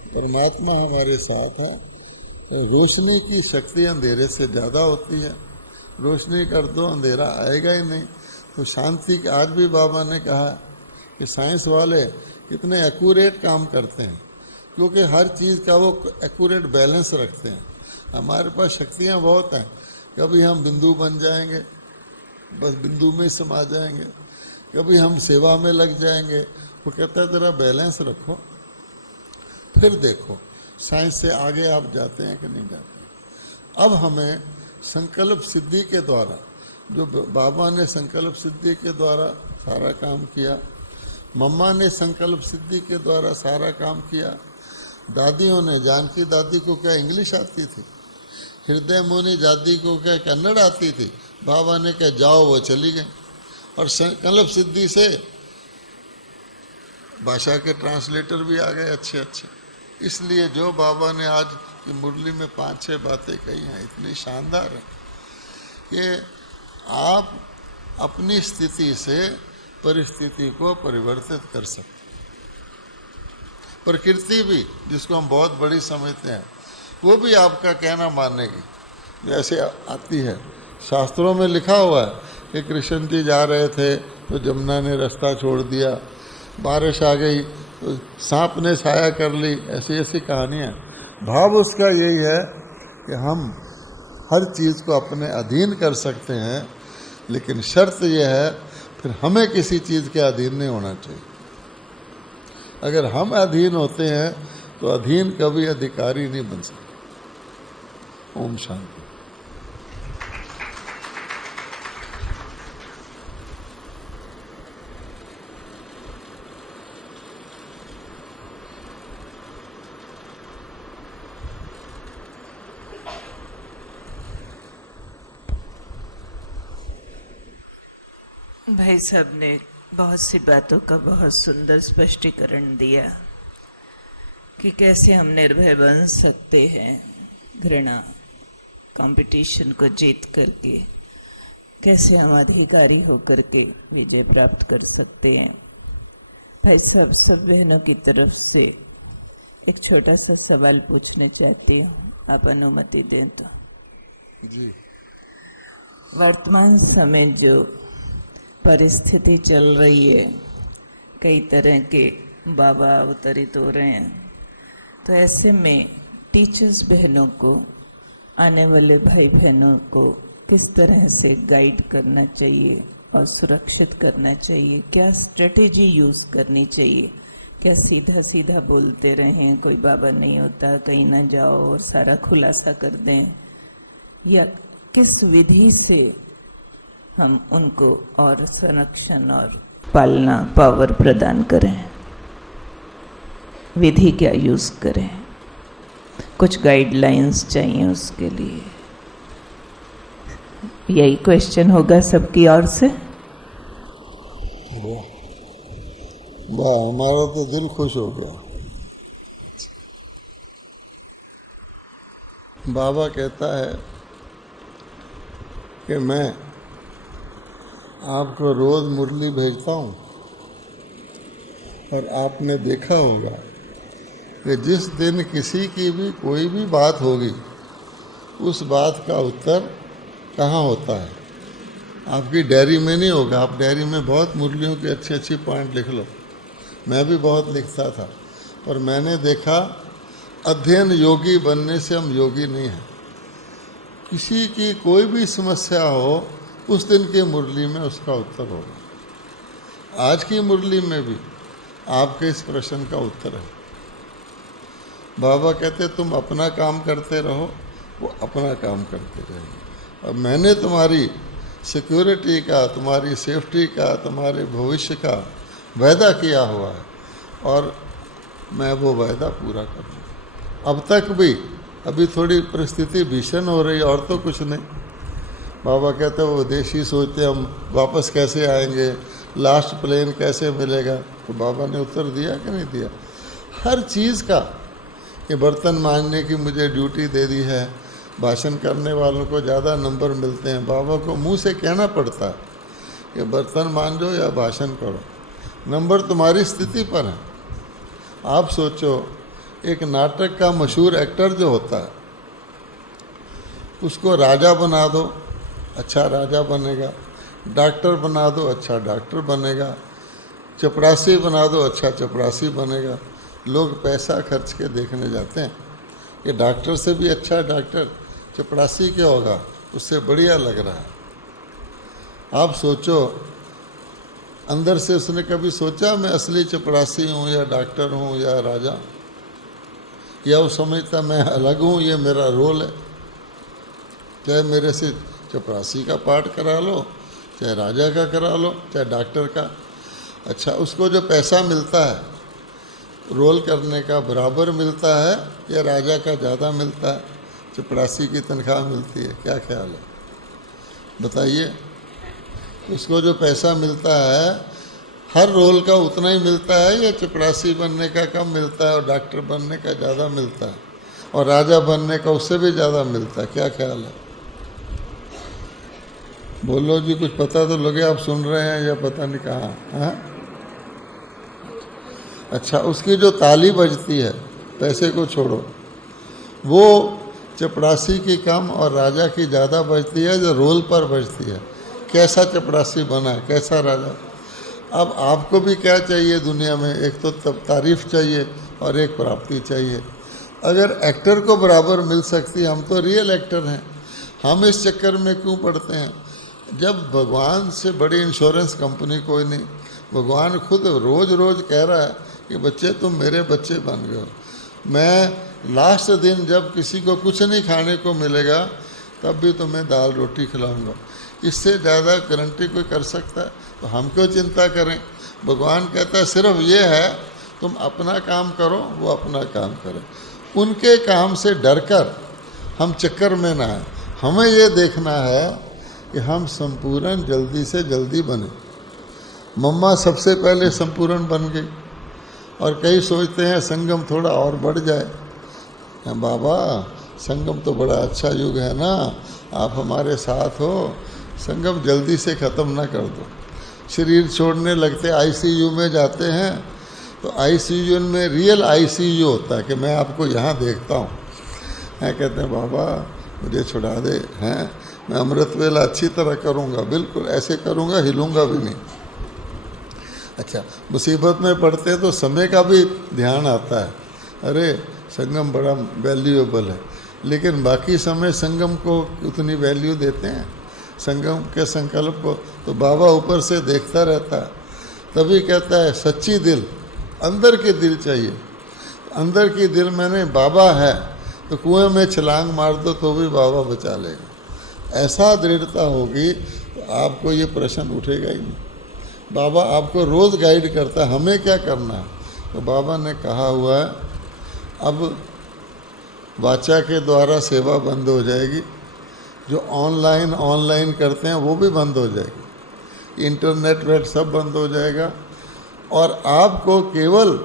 परमात्मा हमारे साथ है। रोशनी की शक्ति अंधेरे से ज़्यादा होती है। रोशनी कर दो, अंधेरा आएगा ही नहीं। तो शांति, आज भी बाबा ने कहा कि साइंस वाले कितने एक्यूरेट काम करते हैं, क्योंकि हर चीज़ का वो एक्यूरेट बैलेंस रखते हैं। हमारे पास शक्तियाँ बहुत हैं, कभी हम बिंदु बन जाएंगे, बस बिंदु में समा जाएंगे, कभी हम सेवा में लग जाएंगे। वो कहता है ज़रा बैलेंस रखो, फिर देखो साइंस से आगे आप जाते हैं कि नहीं जाते। अब हमें संकल्प सिद्धि के द्वारा, जो बाबा ने संकल्प सिद्धि के द्वारा सारा काम किया, मम्मा ने संकल्प सिद्धि के द्वारा सारा काम किया, दादियों ने, जानकी दादी को क्या इंग्लिश आती थी, हृदय मोनी दादी को क्या कन्नड़ आती थी, बाबा ने कहा जाओ, वो चली गई। और संकल्प सिद्धि से भाषा के ट्रांसलेटर भी आ गए अच्छे अच्छे। इसलिए जो बाबा ने आज की मुरली में 5-6 बातें कही हैं, इतनी शानदार है कि आप अपनी स्थिति से परिस्थिति को परिवर्तित कर सकते। प्रकृति भी, जिसको हम बहुत बड़ी समझते हैं, वो भी आपका कहना मानेगी। जैसे आती है, शास्त्रों में लिखा हुआ है कि कृष्ण जी जा रहे थे तो जमुना ने रास्ता छोड़ दिया, बारिश आ गई तो सांप ने छाया कर ली, ऐसी ऐसी कहानियाँ। भाव उसका यही है कि हम हर चीज़ को अपने अधीन कर सकते हैं, लेकिन शर्त यह है फिर हमें किसी चीज़ के अधीन नहीं होना चाहिए। अगर हम अधीन होते हैं तो अधीन कभी अधिकारी नहीं बन सकते। ओम शांति। भाई साहब ने बहुत सी बातों का बहुत सुंदर स्पष्टीकरण दिया कि कैसे हम निर्भय बन सकते हैं घृणा, कंपटीशन को जीत करके। कैसे हम अधिकारी होकर के विजय प्राप्त कर सकते हैं। भाई साहब, सब बहनों की तरफ से एक छोटा सा सवाल पूछना चाहती हूँ, आप अनुमति दें तो। जी। वर्तमान समय जो परिस्थिति चल रही है, कई तरह के बाबा अवतरित हो रहे हैं, तो ऐसे में टीचर्स बहनों को, आने वाले भाई बहनों को किस तरह से गाइड करना चाहिए और सुरक्षित करना चाहिए? क्या स्ट्रेटेजी यूज़ करनी चाहिए? क्या सीधा सीधा बोलते रहें, कोई बाबा नहीं होता, कहीं ना जाओ और सारा खुलासा कर दें, या किस विधि से हम उनको और संरक्षण और पालना पावर प्रदान करें? विधि क्या यूज़ करें? कुछ गाइडलाइंस चाहिए उसके लिए। यही क्वेश्चन होगा सबकी ओर से। वाह, हमारा तो दिल खुश हो गया। बाबा कहता है कि मैं आपको रोज मुरली भेजता हूँ, और आपने देखा होगा कि जिस दिन किसी की भी कोई भी बात होगी, उस बात का उत्तर कहाँ होता है? आपकी डायरी में नहीं होगा। आप डायरी में बहुत मुरलियों के अच्छे अच्छे पॉइंट लिख लो। मैं भी बहुत लिखता था, पर मैंने देखा अध्ययन योगी बनने से हम योगी नहीं हैं। किसी की कोई भी समस्या हो, उस दिन की मुरली में उसका उत्तर होगा। आज की मुरली में भी आपके इस प्रश्न का उत्तर है। बाबा कहते तुम अपना काम करते रहो, वो अपना काम करते रहेंगे। और मैंने तुम्हारी सिक्योरिटी का, तुम्हारी सेफ्टी का, तुम्हारे भविष्य का वायदा किया हुआ है, और मैं वो वायदा पूरा करूँगा। अब तक भी, अभी थोड़ी परिस्थिति भीषण हो रही, और तो कुछ नहीं। बाबा कहते वो देशी सोचते हम वापस कैसे आएंगे, लास्ट प्लेन कैसे मिलेगा। तो बाबा ने उत्तर दिया कि नहीं दिया? हर चीज़ का, कि बर्तन मांजने की मुझे ड्यूटी दे दी है, भाषण करने वालों को ज़्यादा नंबर मिलते हैं। बाबा को मुंह से कहना पड़ता है कि बर्तन मांजो या भाषण करो, नंबर तुम्हारी स्थिति पर है। आप सोचो, एक नाटक का मशहूर एक्टर जो होता है, उसको राजा बना दो, अच्छा राजा बनेगा। डॉक्टर बना दो, अच्छा डॉक्टर बनेगा। चपरासी बना दो, अच्छा चपरासी बनेगा। लोग पैसा खर्च के देखने जाते हैं कि डॉक्टर से भी अच्छा डॉक्टर चपरासी क्या होगा, उससे बढ़िया लग रहा है। आप सोचो, अंदर से उसने कभी सोचा मैं असली चपरासी हूँ या डॉक्टर हूँ या राजा? या वो समझता मैं अलग हूँ, ये मेरा रोल है। चाहे मेरे से चपरासी का पाठ करा लो, चाहे राजा का करा लो, चाहे डॉक्टर का। अच्छा, उसको जो पैसा मिलता है रोल करने का, बराबर मिलता है या राजा का ज़्यादा मिलता है? चपरासी की तनख्वाह मिलती है, क्या ख्याल है बताइए? उसको जो पैसा मिलता है हर रोल का उतना ही मिलता है, या चपरासी बनने का कम मिलता है और डॉक्टर बनने का ज़्यादा मिलता है, और राजा बनने का उससे भी ज़्यादा मिलता है? क्या ख्याल है? बोलो जी, कुछ पता तो लगे। आप सुन रहे हैं या पता नहीं कहाँ? हाँ, अच्छा, उसकी जो ताली बजती है, पैसे को छोड़ो, वो चपरासी की कम और राजा की ज़्यादा बजती है, जो रोल पर बजती है। कैसा चपरासी बना है, कैसा राजा। अब आपको भी क्या चाहिए दुनिया में? एक तो तब तारीफ चाहिए और एक प्राप्ति चाहिए। अगर एक्टर को बराबर मिल सकती, हम तो रियल एक्टर हैं, हम इस चक्कर में क्यों पड़ते हैं? जब भगवान से बड़ी इंश्योरेंस कंपनी कोई नहीं। भगवान खुद रोज़ रोज़ कह रहा है कि बच्चे तुम मेरे बच्चे बन गए हो। मैं लास्ट दिन जब किसी को कुछ नहीं खाने को मिलेगा, तब भी तुम्हें दाल रोटी खिलाऊंगा। इससे ज़्यादा गारंटी कोई कर सकता है? तो हम क्यों चिंता करें? भगवान कहता है सिर्फ ये है, तुम अपना काम करो, वो अपना काम करें। उनके काम से डरकर हम चक्कर में ना आए। हमें ये देखना है कि हम संपूर्ण जल्दी से जल्दी बने। मम्मा सबसे पहले संपूर्ण बन गई, और कई सोचते हैं संगम थोड़ा और बढ़ जाए। बाबा, संगम तो बड़ा अच्छा युग है ना, आप हमारे साथ हो, संगम जल्दी से ख़त्म ना कर दो। शरीर छोड़ने लगते आईसीयू में जाते हैं, तो आईसीयू में रियल आईसीयू होता है कि मैं आपको यहाँ देखता हूँ, हैं कहते हैं बाबा मुझे छुड़ा दे, हैं मैं अमृत वेला अच्छी तरह करूँगा, बिल्कुल ऐसे करूँगा, हिलूँगा भी नहीं। अच्छा, मुसीबत में पड़ते हैं तो समय का भी ध्यान आता है, अरे संगम बड़ा वैल्यूएबल है, लेकिन बाकी समय संगम को उतनी वैल्यू देते हैं, संगम के संकल्प को? तो बाबा ऊपर से देखता रहता है, तभी कहता है सच्ची दिल, अंदर के दिल चाहिए। अंदर की दिल मैंने बाबा है, तो कुएं में छलांग मार दो तो भी बाबा बचा लेगा। ऐसा दृढ़ता होगी तो आपको ये प्रश्न उठेगा ही नहीं। बाबा आपको रोज़ गाइड करता है, हमें क्या करना है। तो बाबा ने कहा हुआ है अब वाचा के द्वारा सेवा बंद हो जाएगी, जो ऑनलाइन करते हैं वो भी बंद हो जाएगी, इंटरनेट वेट सब बंद हो जाएगा, और आपको केवल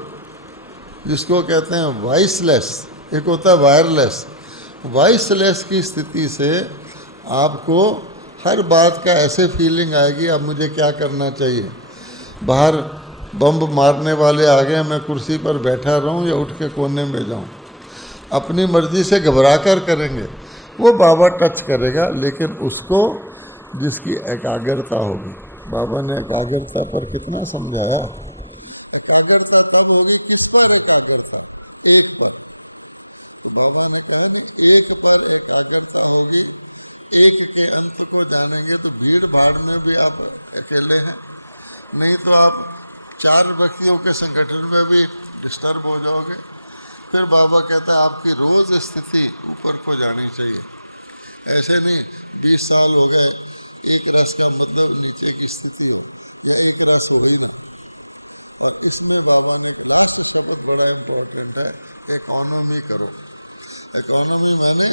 जिसको कहते हैं वॉइसलेस, एक होता है वायरलेस, वॉइसलेस की स्थिति से आपको हर बात का ऐसे फीलिंग आएगी अब मुझे क्या करना चाहिए। बाहर बम मारने वाले आ गए, मैं कुर्सी पर बैठा रहूं या उठ के कोने में जाऊं, अपनी मर्जी से घबरा कर करेंगे, वो बाबा टच करेगा, लेकिन उसको जिसकी एकाग्रता होगी। बाबा ने एकाग्रता पर कितना समझाया। एकाग्रता तब होगी, किस पर एकाग्रता? एक पर। तो बाबा ने कहा कि एक पर एकाग्रता होगी, एक के अंत को जानेंगे तो भीड़ भाड़ में भी आप अकेले हैं, नहीं तो आप 4 व्यक्तियों के संगठन में भी डिस्टर्ब हो जाओगे। फिर बाबा कहता है आपकी रोज स्थिति ऊपर को जानी चाहिए, ऐसे नहीं 20 साल हो गए एक रस का मतलब नीचे की स्थिति है, या एक रस वही ना। और इसमें बाबा ने लास्ट शब्द बड़ा इम्पोर्टेंट है, इकोनॉमी करो। इकोनॉमी मैंने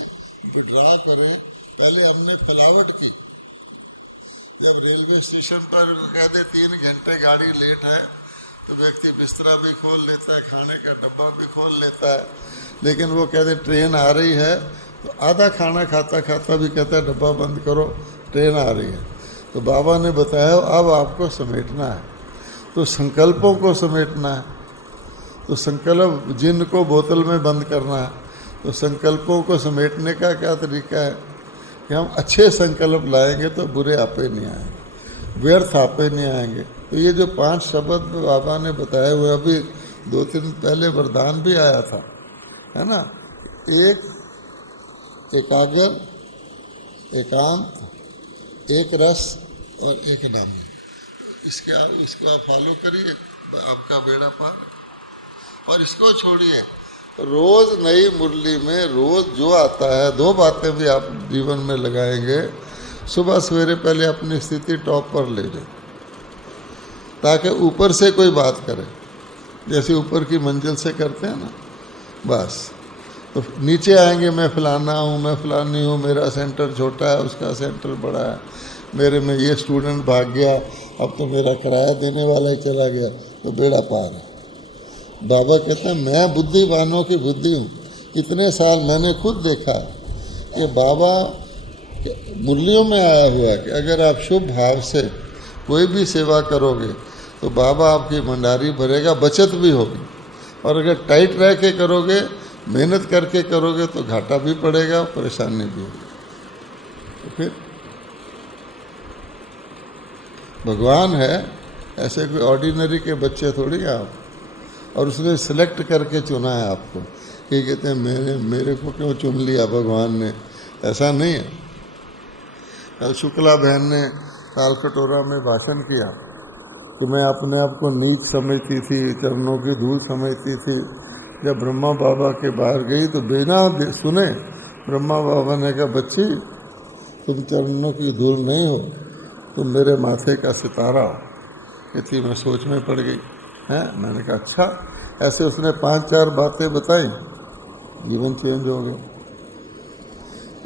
विड्रा करो। पहले हमने फ्लावट की, जब रेलवे स्टेशन पर कह दे 3 घंटे गाड़ी लेट है तो व्यक्ति बिस्तरा भी खोल लेता है, खाने का डब्बा भी खोल लेता है, लेकिन वो कह दे ट्रेन आ रही है तो आधा खाना खाता खाता भी कहता है डब्बा बंद करो, ट्रेन आ रही है। तो बाबा ने बताया अब आपको समेटना है, तो संकल्पों को समेटना है, तो संकल्प जिन को बोतल में बंद करना है। तो संकल्पों को समेटने का क्या तरीका है कि हम अच्छे संकल्प लाएंगे तो बुरे आपे नहीं आएंगे, व्यर्थ आपे नहीं आएंगे। तो ये जो 5 शब्द बाबा ने बताए हुए, अभी 2-3 दिन पहले वरदान भी आया था, है ना, एक एकाग्र, एकांत, एक रस और एक नामी। इसको आप फॉलो करिए, आपका बेड़ा पार। और इसको छोड़िए, रोज नई मुरली में रोज जो आता है 2 बातें भी आप जीवन में लगाएंगे। सुबह सवेरे पहले अपनी स्थिति टॉप पर ले जाए, ताकि ऊपर से कोई बात करे, जैसे ऊपर की मंजिल से करते हैं ना, बस। तो नीचे आएंगे मैं फलाना हूँ, मैं फलानी हूँ, मेरा सेंटर छोटा है, उसका सेंटर बड़ा है, मेरे में ये स्टूडेंट भाग गया, अब तो मेरा किराया देने वाला ही चला गया, तो बेड़ा पार है। बाबा कहते हैं मैं बुद्धिमानों की बुद्धि हूँ। इतने साल मैंने खुद देखा कि बाबा मुरलियों में आया हुआ है कि अगर आप शुभ भाव से कोई भी सेवा करोगे तो बाबा आपकी भंडारी भरेगा, बचत भी होगी। और अगर टाइट रह के करोगे, मेहनत करके करोगे तो घाटा भी पड़ेगा, परेशानी भी होगी। तो फिर भगवान है, ऐसे कोई ऑर्डिनरी के बच्चे थोड़ी हैं आप। और उसने सिलेक्ट करके चुना है आपको, कि कहते हैं मेरे को क्यों चुन लिया भगवान ने, ऐसा नहीं है। कल शुक्ला बहन ने तालकटोरा में भाषण किया कि मैं अपने आप को नीच समझती थी, चरणों की धूल समझती थी। जब ब्रह्मा बाबा के बाहर गई तो बिना सुने ब्रह्मा बाबा ने कहा बच्ची तुम चरणों की धूल नहीं हो, तुम मेरे माथे का सितारा हो। कहती मैं सोच में पड़ गई है। मैंने कहा अच्छा। ऐसे उसने 5-4 बातें बताई, जीवन चेंज हो गया।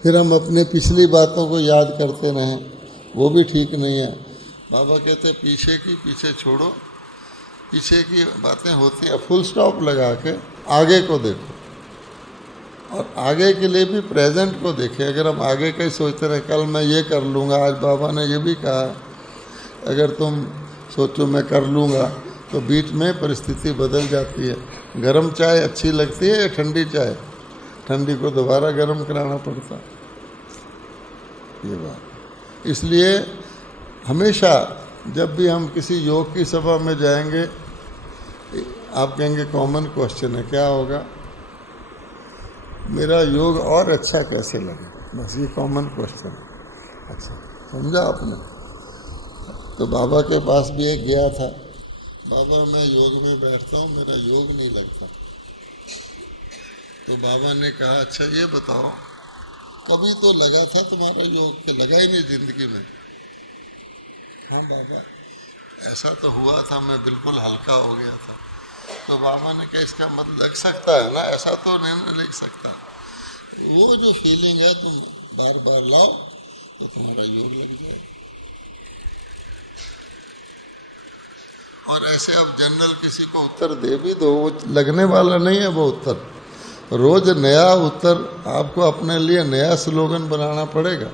फिर हम अपने पिछली बातों को याद करते रहें, वो भी ठीक नहीं है। बाबा कहते पीछे की पीछे छोड़ो, पीछे की बातें होती हैं, फुल स्टॉप लगा के आगे को देखो। और आगे के लिए भी प्रेजेंट को देखें। अगर हम आगे का ही सोचते रहे कल मैं ये कर लूँगा, आज बाबा ने ये भी कहा अगर तुम सोचो मैं कर लूँगा तो बीच में परिस्थिति बदल जाती है। गर्म चाय अच्छी लगती है या ठंडी चाय? ठंडी को दोबारा गर्म कराना पड़ता, ये बात। इसलिए हमेशा जब भी हम किसी योग की सभा में जाएंगे, आप कहेंगे कॉमन क्वेश्चन है, क्या होगा? मेरा योग और अच्छा कैसे लगे, बस ये कॉमन क्वेश्चन। अच्छा, समझा आपने? तो बाबा के पास भी एक गया था, बाबा मैं योग में बैठता हूँ, मेरा योग नहीं लगता। तो बाबा ने कहा अच्छा ये बताओ कभी तो लगा था तुम्हारा योग, के लगा ही नहीं जिंदगी में? हाँ बाबा ऐसा तो हुआ था, मैं बिल्कुल हल्का हो गया था। तो बाबा ने कहा इसका मतलब लग सकता है ना, ऐसा तो नहीं लग सकता। वो जो फीलिंग है तुम बार बार लाओ तो तुम्हारा योग लग जाए। और ऐसे अब जनरल किसी को उत्तर दे भी दो, वो लगने वाला नहीं है वो उत्तर। रोज नया उत्तर, आपको अपने लिए नया स्लोगन बनाना पड़ेगा।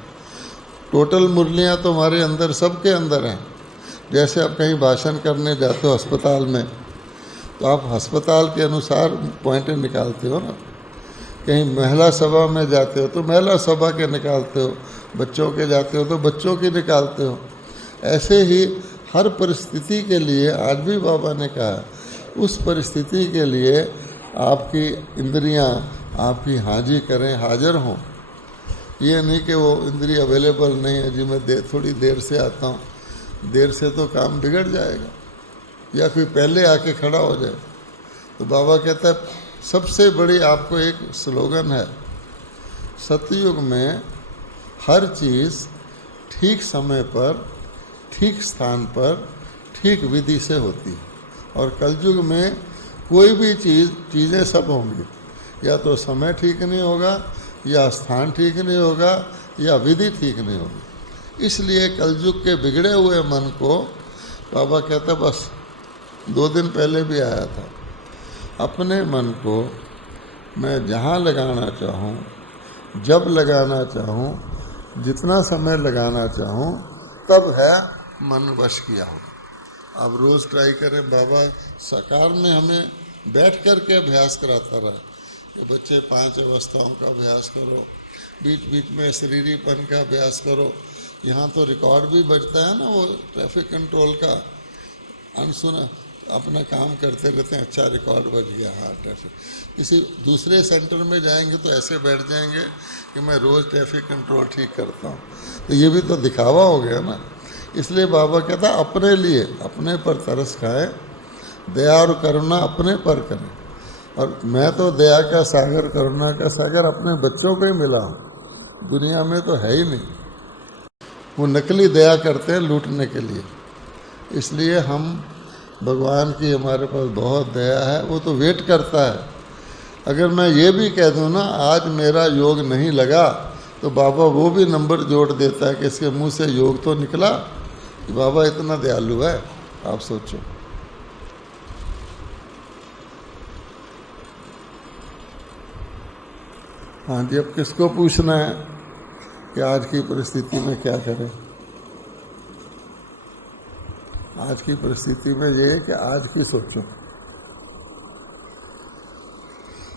टोटल मुरलियाँ तो हमारे अंदर, सबके अंदर हैं। जैसे आप कहीं भाषण करने जाते हो अस्पताल में, तो आप अस्पताल के अनुसार पॉइंटें निकालते हो ना। कहीं महिला सभा में जाते हो तो महिला सभा के निकालते हो, बच्चों के जाते हो तो बच्चों के निकालते हो। ऐसे ही हर परिस्थिति के लिए, आज भी बाबा ने कहा, उस परिस्थिति के लिए आपकी इंद्रियां आपकी हाजिर करें, हाजिर हों। ये नहीं कि वो इंद्रिय अवेलेबल नहीं है जी, मैं थोड़ी देर से आता हूँ, देर से तो काम बिगड़ जाएगा, या कोई पहले आके खड़ा हो जाए। तो बाबा कहता है सबसे बड़ी आपको एक स्लोगन है, सतयुग में हर चीज़ ठीक समय पर, ठीक स्थान पर, ठीक विधि से होती है। और कलयुग में कोई भी चीज़ें सब होंगी, या तो समय ठीक नहीं होगा, या स्थान ठीक नहीं होगा, या विधि ठीक नहीं होगी। इसलिए कलयुग के बिगड़े हुए मन को बाबा कहता बस 2 दिन पहले भी आया था, अपने मन को मैं जहाँ लगाना चाहूँ, जब लगाना चाहूँ, जितना समय लगाना चाहूँ, तब है मन वश किया हो। अब रोज़ ट्राई करें। बाबा साकार में हमें बैठ कर के अभ्यास कराता रहा कि बच्चे 5 अवस्थाओं का अभ्यास करो, बीच बीच में शरीरीपन का अभ्यास करो। यहाँ तो रिकॉर्ड भी बजता है ना, वो ट्रैफिक कंट्रोल का, अनसुना अपना काम करते रहते हैं, अच्छा रिकॉर्ड बज गया, हाँ ट्रैफिक। किसी दूसरे सेंटर में जाएंगे तो ऐसे बैठ जाएंगे कि मैं रोज़ ट्रैफिक कंट्रोल ठीक करता हूँ, तो ये भी तो दिखावा हो गया ना। इसलिए बाबा कहता अपने लिए, अपने पर तरस खाएं, दया और करुणा अपने पर करें। और मैं तो दया का सागर, करुणा का सागर अपने बच्चों को ही मिला हूँ, दुनिया में तो है ही नहीं। वो नकली दया करते हैं लूटने के लिए। इसलिए हम, भगवान की हमारे पास बहुत दया है, वो तो वेट करता है। अगर मैं ये भी कह दूँ ना आज मेरा योग नहीं लगा, तो बाबा वो भी नंबर जोड़ देता है कि इसके मुंह से योग तो निकला। बाबा इतना दयालु है, आप सोचो। हाँ जी, अब किसको पूछना है कि आज की परिस्थिति में क्या करें? आज की परिस्थिति में ये है कि आज की सोचो।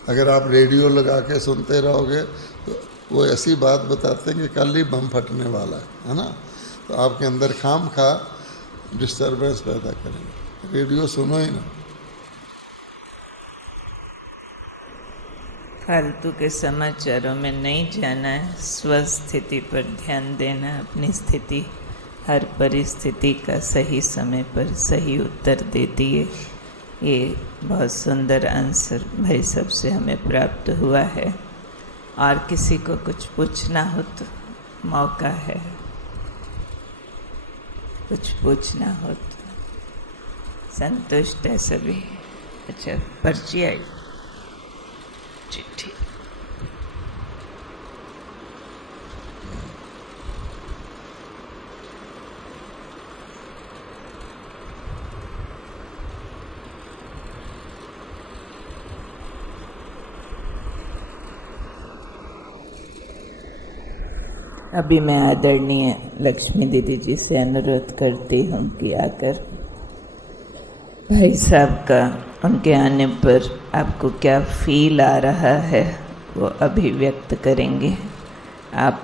अगर आप रेडियो लगा के सुनते रहोगे तो वो ऐसी बात बताते हैं कि कल ही बम फटने वाला है ना, तो आपके अंदर खाम खा डिस्टर्बेंस पैदा करेंगे। रेडियो सुनो ही ना। फालतू के समाचारों में नहीं जाना है, स्वस्थिति पर ध्यान देना। अपनी स्थिति हर परिस्थिति का सही समय पर सही उत्तर देती है। ये बहुत सुंदर आंसर भाई साहब से हमें प्राप्त हुआ है। और किसी को कुछ पूछना हो तो मौका है, कुछ पूछना हो तो। संतुष्ट है सभी? अच्छा, पर्ची आई, चिट्ठी। अभी मैं आदरणीय लक्ष्मी दीदी जी से अनुरोध करती हूँ कि आकर भाई साहब का उनके आने पर आपको क्या फील आ रहा है वो अभिव्यक्त करेंगे। आप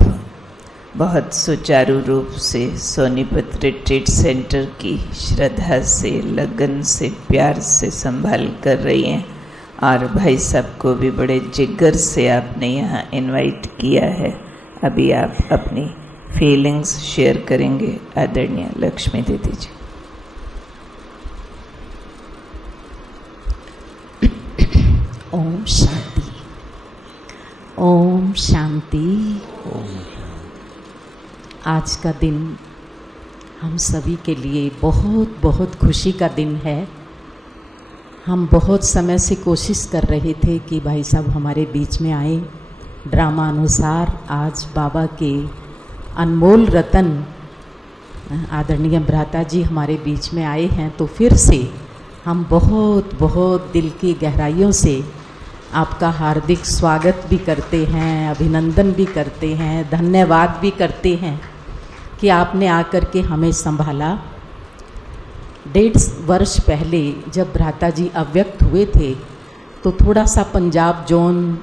बहुत सुचारू रूप से सोनीपत रिट्रीट सेंटर की श्रद्धा से, लगन से, प्यार से संभाल कर रही हैं और भाई साहब को भी बड़े जिगर से आपने यहाँ इनवाइट किया है। अभी आप अपनी फीलिंग्स शेयर करेंगे आदरणीय लक्ष्मी दीदी जी। ओम शांति, ओम शांति। आज का दिन हम सभी के लिए बहुत बहुत खुशी का दिन है। हम बहुत समय से कोशिश कर रहे थे कि भाई साहब हमारे बीच में आए। ड्रामा अनुसार आज बाबा के अनमोल रतन आदरणीय भ्राता जी हमारे बीच में आए हैं, तो फिर से हम बहुत बहुत दिल की गहराइयों से आपका हार्दिक स्वागत भी करते हैं, अभिनंदन भी करते हैं, धन्यवाद भी करते हैं कि आपने आकर के हमें संभाला। 1.5 वर्ष पहले जब भ्राता जी अव्यक्त हुए थे तो थोड़ा सा पंजाब जोन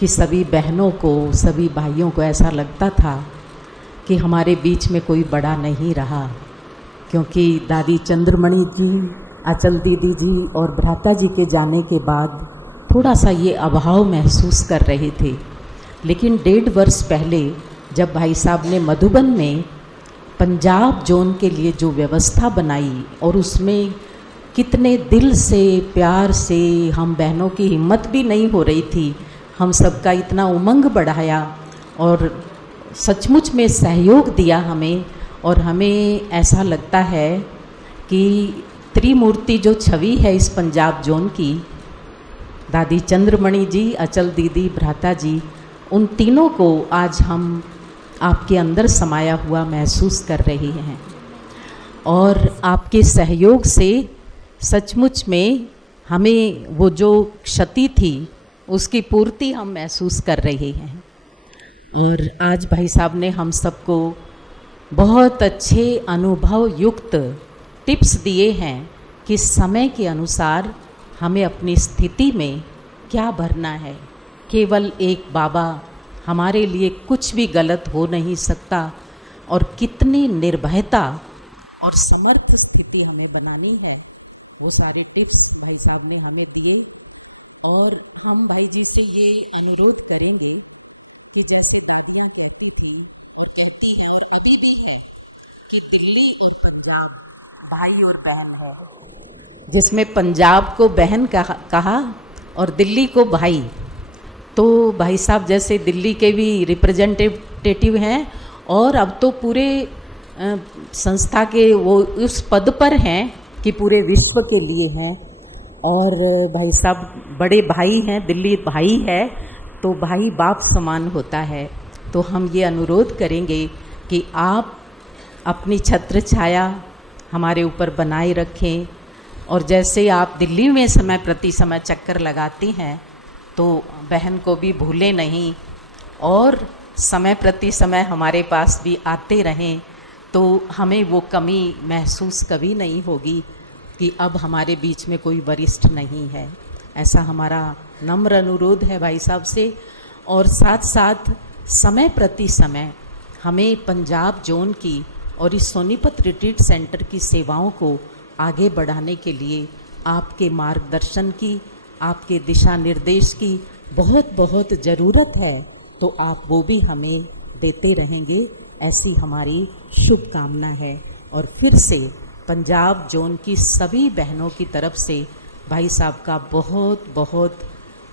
की सभी बहनों को, सभी भाइयों को ऐसा लगता था कि हमारे बीच में कोई बड़ा नहीं रहा, क्योंकि दादी चंद्रमणि जी, अचल दीदी जी और भ्राता जी के जाने के बाद थोड़ा सा ये अभाव महसूस कर रहे थे। लेकिन 1.5 वर्ष पहले जब भाई साहब ने मधुबन में पंजाब जोन के लिए जो व्यवस्था बनाई और उसमें कितने दिल से, प्यार से, हम बहनों की हिम्मत भी नहीं हो रही थी, हम सबका इतना उमंग बढ़ाया और सचमुच में सहयोग दिया हमें। और हमें ऐसा लगता है कि त्रिमूर्ति जो छवि है इस पंजाब जोन की, दादी चंद्रमणि जी, अचल दीदी, भ्राता जी, उन तीनों को आज हम आपके अंदर समाया हुआ महसूस कर रहे हैं। और आपके सहयोग से सचमुच में हमें वो जो क्षति थी उसकी पूर्ति हम महसूस कर रहे हैं। और आज भाई साहब ने हम सबको बहुत अच्छे अनुभव युक्त टिप्स दिए हैं कि समय के अनुसार हमें अपनी स्थिति में क्या भरना है। केवल एक बाबा हमारे लिए कुछ भी गलत हो नहीं सकता, और कितनी निर्भयता और समर्थ स्थिति हमें बनानी है, वो सारे टिप्स भाई साहब ने हमें दिए। और हम भाई जी से ये अनुरोध करेंगे कि जैसे दादियाँ कहती थी, कहती है, अभी भी है कि दिल्ली और पंजाब भाई और बहन है, जिसमें पंजाब को बहन कहा और दिल्ली को भाई। तो भाई साहब जैसे दिल्ली के भी रिप्रेजेंटेटिव हैं और अब तो पूरे संस्था के वो उस पद पर हैं कि पूरे विश्व के लिए हैं। और भाई साहब बड़े भाई हैं, दिल्ली भाई है तो भाई बाप समान होता है। तो हम ये अनुरोध करेंगे कि आप अपनी छत्र छाया हमारे ऊपर बनाए रखें, और जैसे आप दिल्ली में समय प्रति समय चक्कर लगाती हैं तो बहन को भी भूलें नहीं, और समय प्रति समय हमारे पास भी आते रहें, तो हमें वो कमी महसूस कभी नहीं होगी कि अब हमारे बीच में कोई वरिष्ठ नहीं है। ऐसा हमारा नम्र अनुरोध है भाई साहब से। और साथ साथ समय प्रति समय हमें पंजाब जोन की और इस सोनीपत रिट्रीट सेंटर की सेवाओं को आगे बढ़ाने के लिए आपके मार्गदर्शन की, आपके दिशा निर्देश की बहुत बहुत ज़रूरत है। तो आप वो भी हमें देते रहेंगे, ऐसी हमारी शुभकामना है। और फिर से पंजाब जोन की सभी बहनों की तरफ से भाई साहब का बहुत बहुत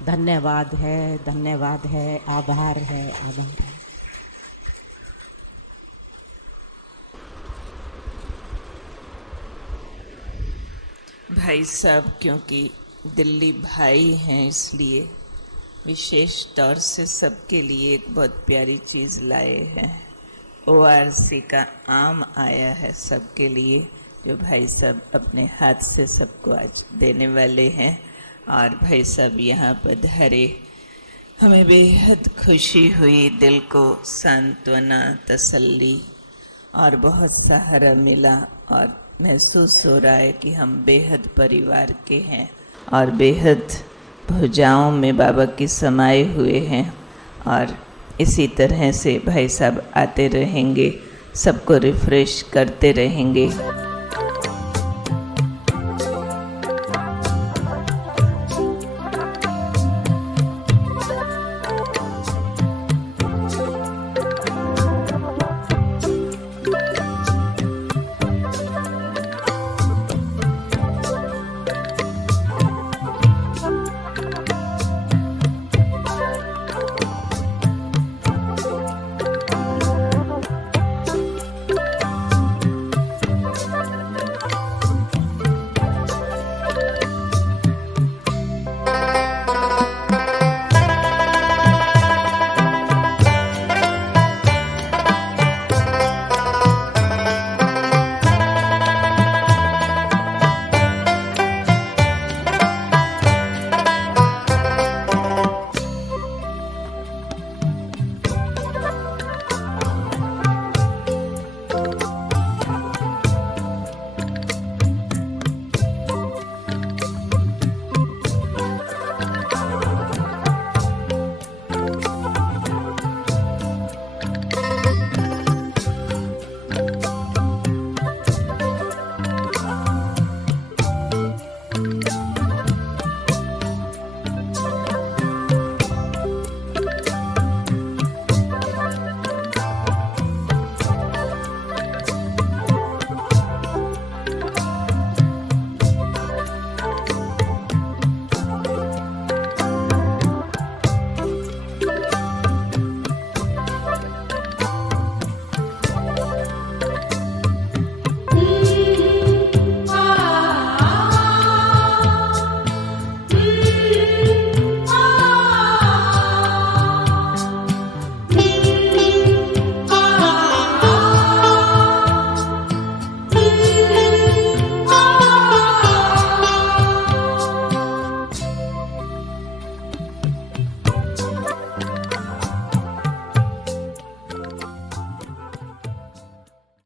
धन्यवाद है, धन्यवाद है, आभार है, आभार है। भाई साहब क्योंकि दिल्ली भाई हैं, इसलिए विशेष तौर से सबके लिए एक बहुत प्यारी चीज़ लाए हैं। ORC का आम आया है सबके लिए, जो भाई साहब अपने हाथ से सबको आज देने वाले हैं। और भाई साहब यहाँ पधारे, हमें बेहद खुशी हुई, दिल को सांत्वना, तसल्ली और बहुत सहारा मिला और महसूस हो रहा है कि हम बेहद परिवार के हैं और बेहद भुजाओं में बाबा की समाये हुए हैं और इसी तरह से भाई साहब आते रहेंगे, सबको रिफ्रेश करते रहेंगे।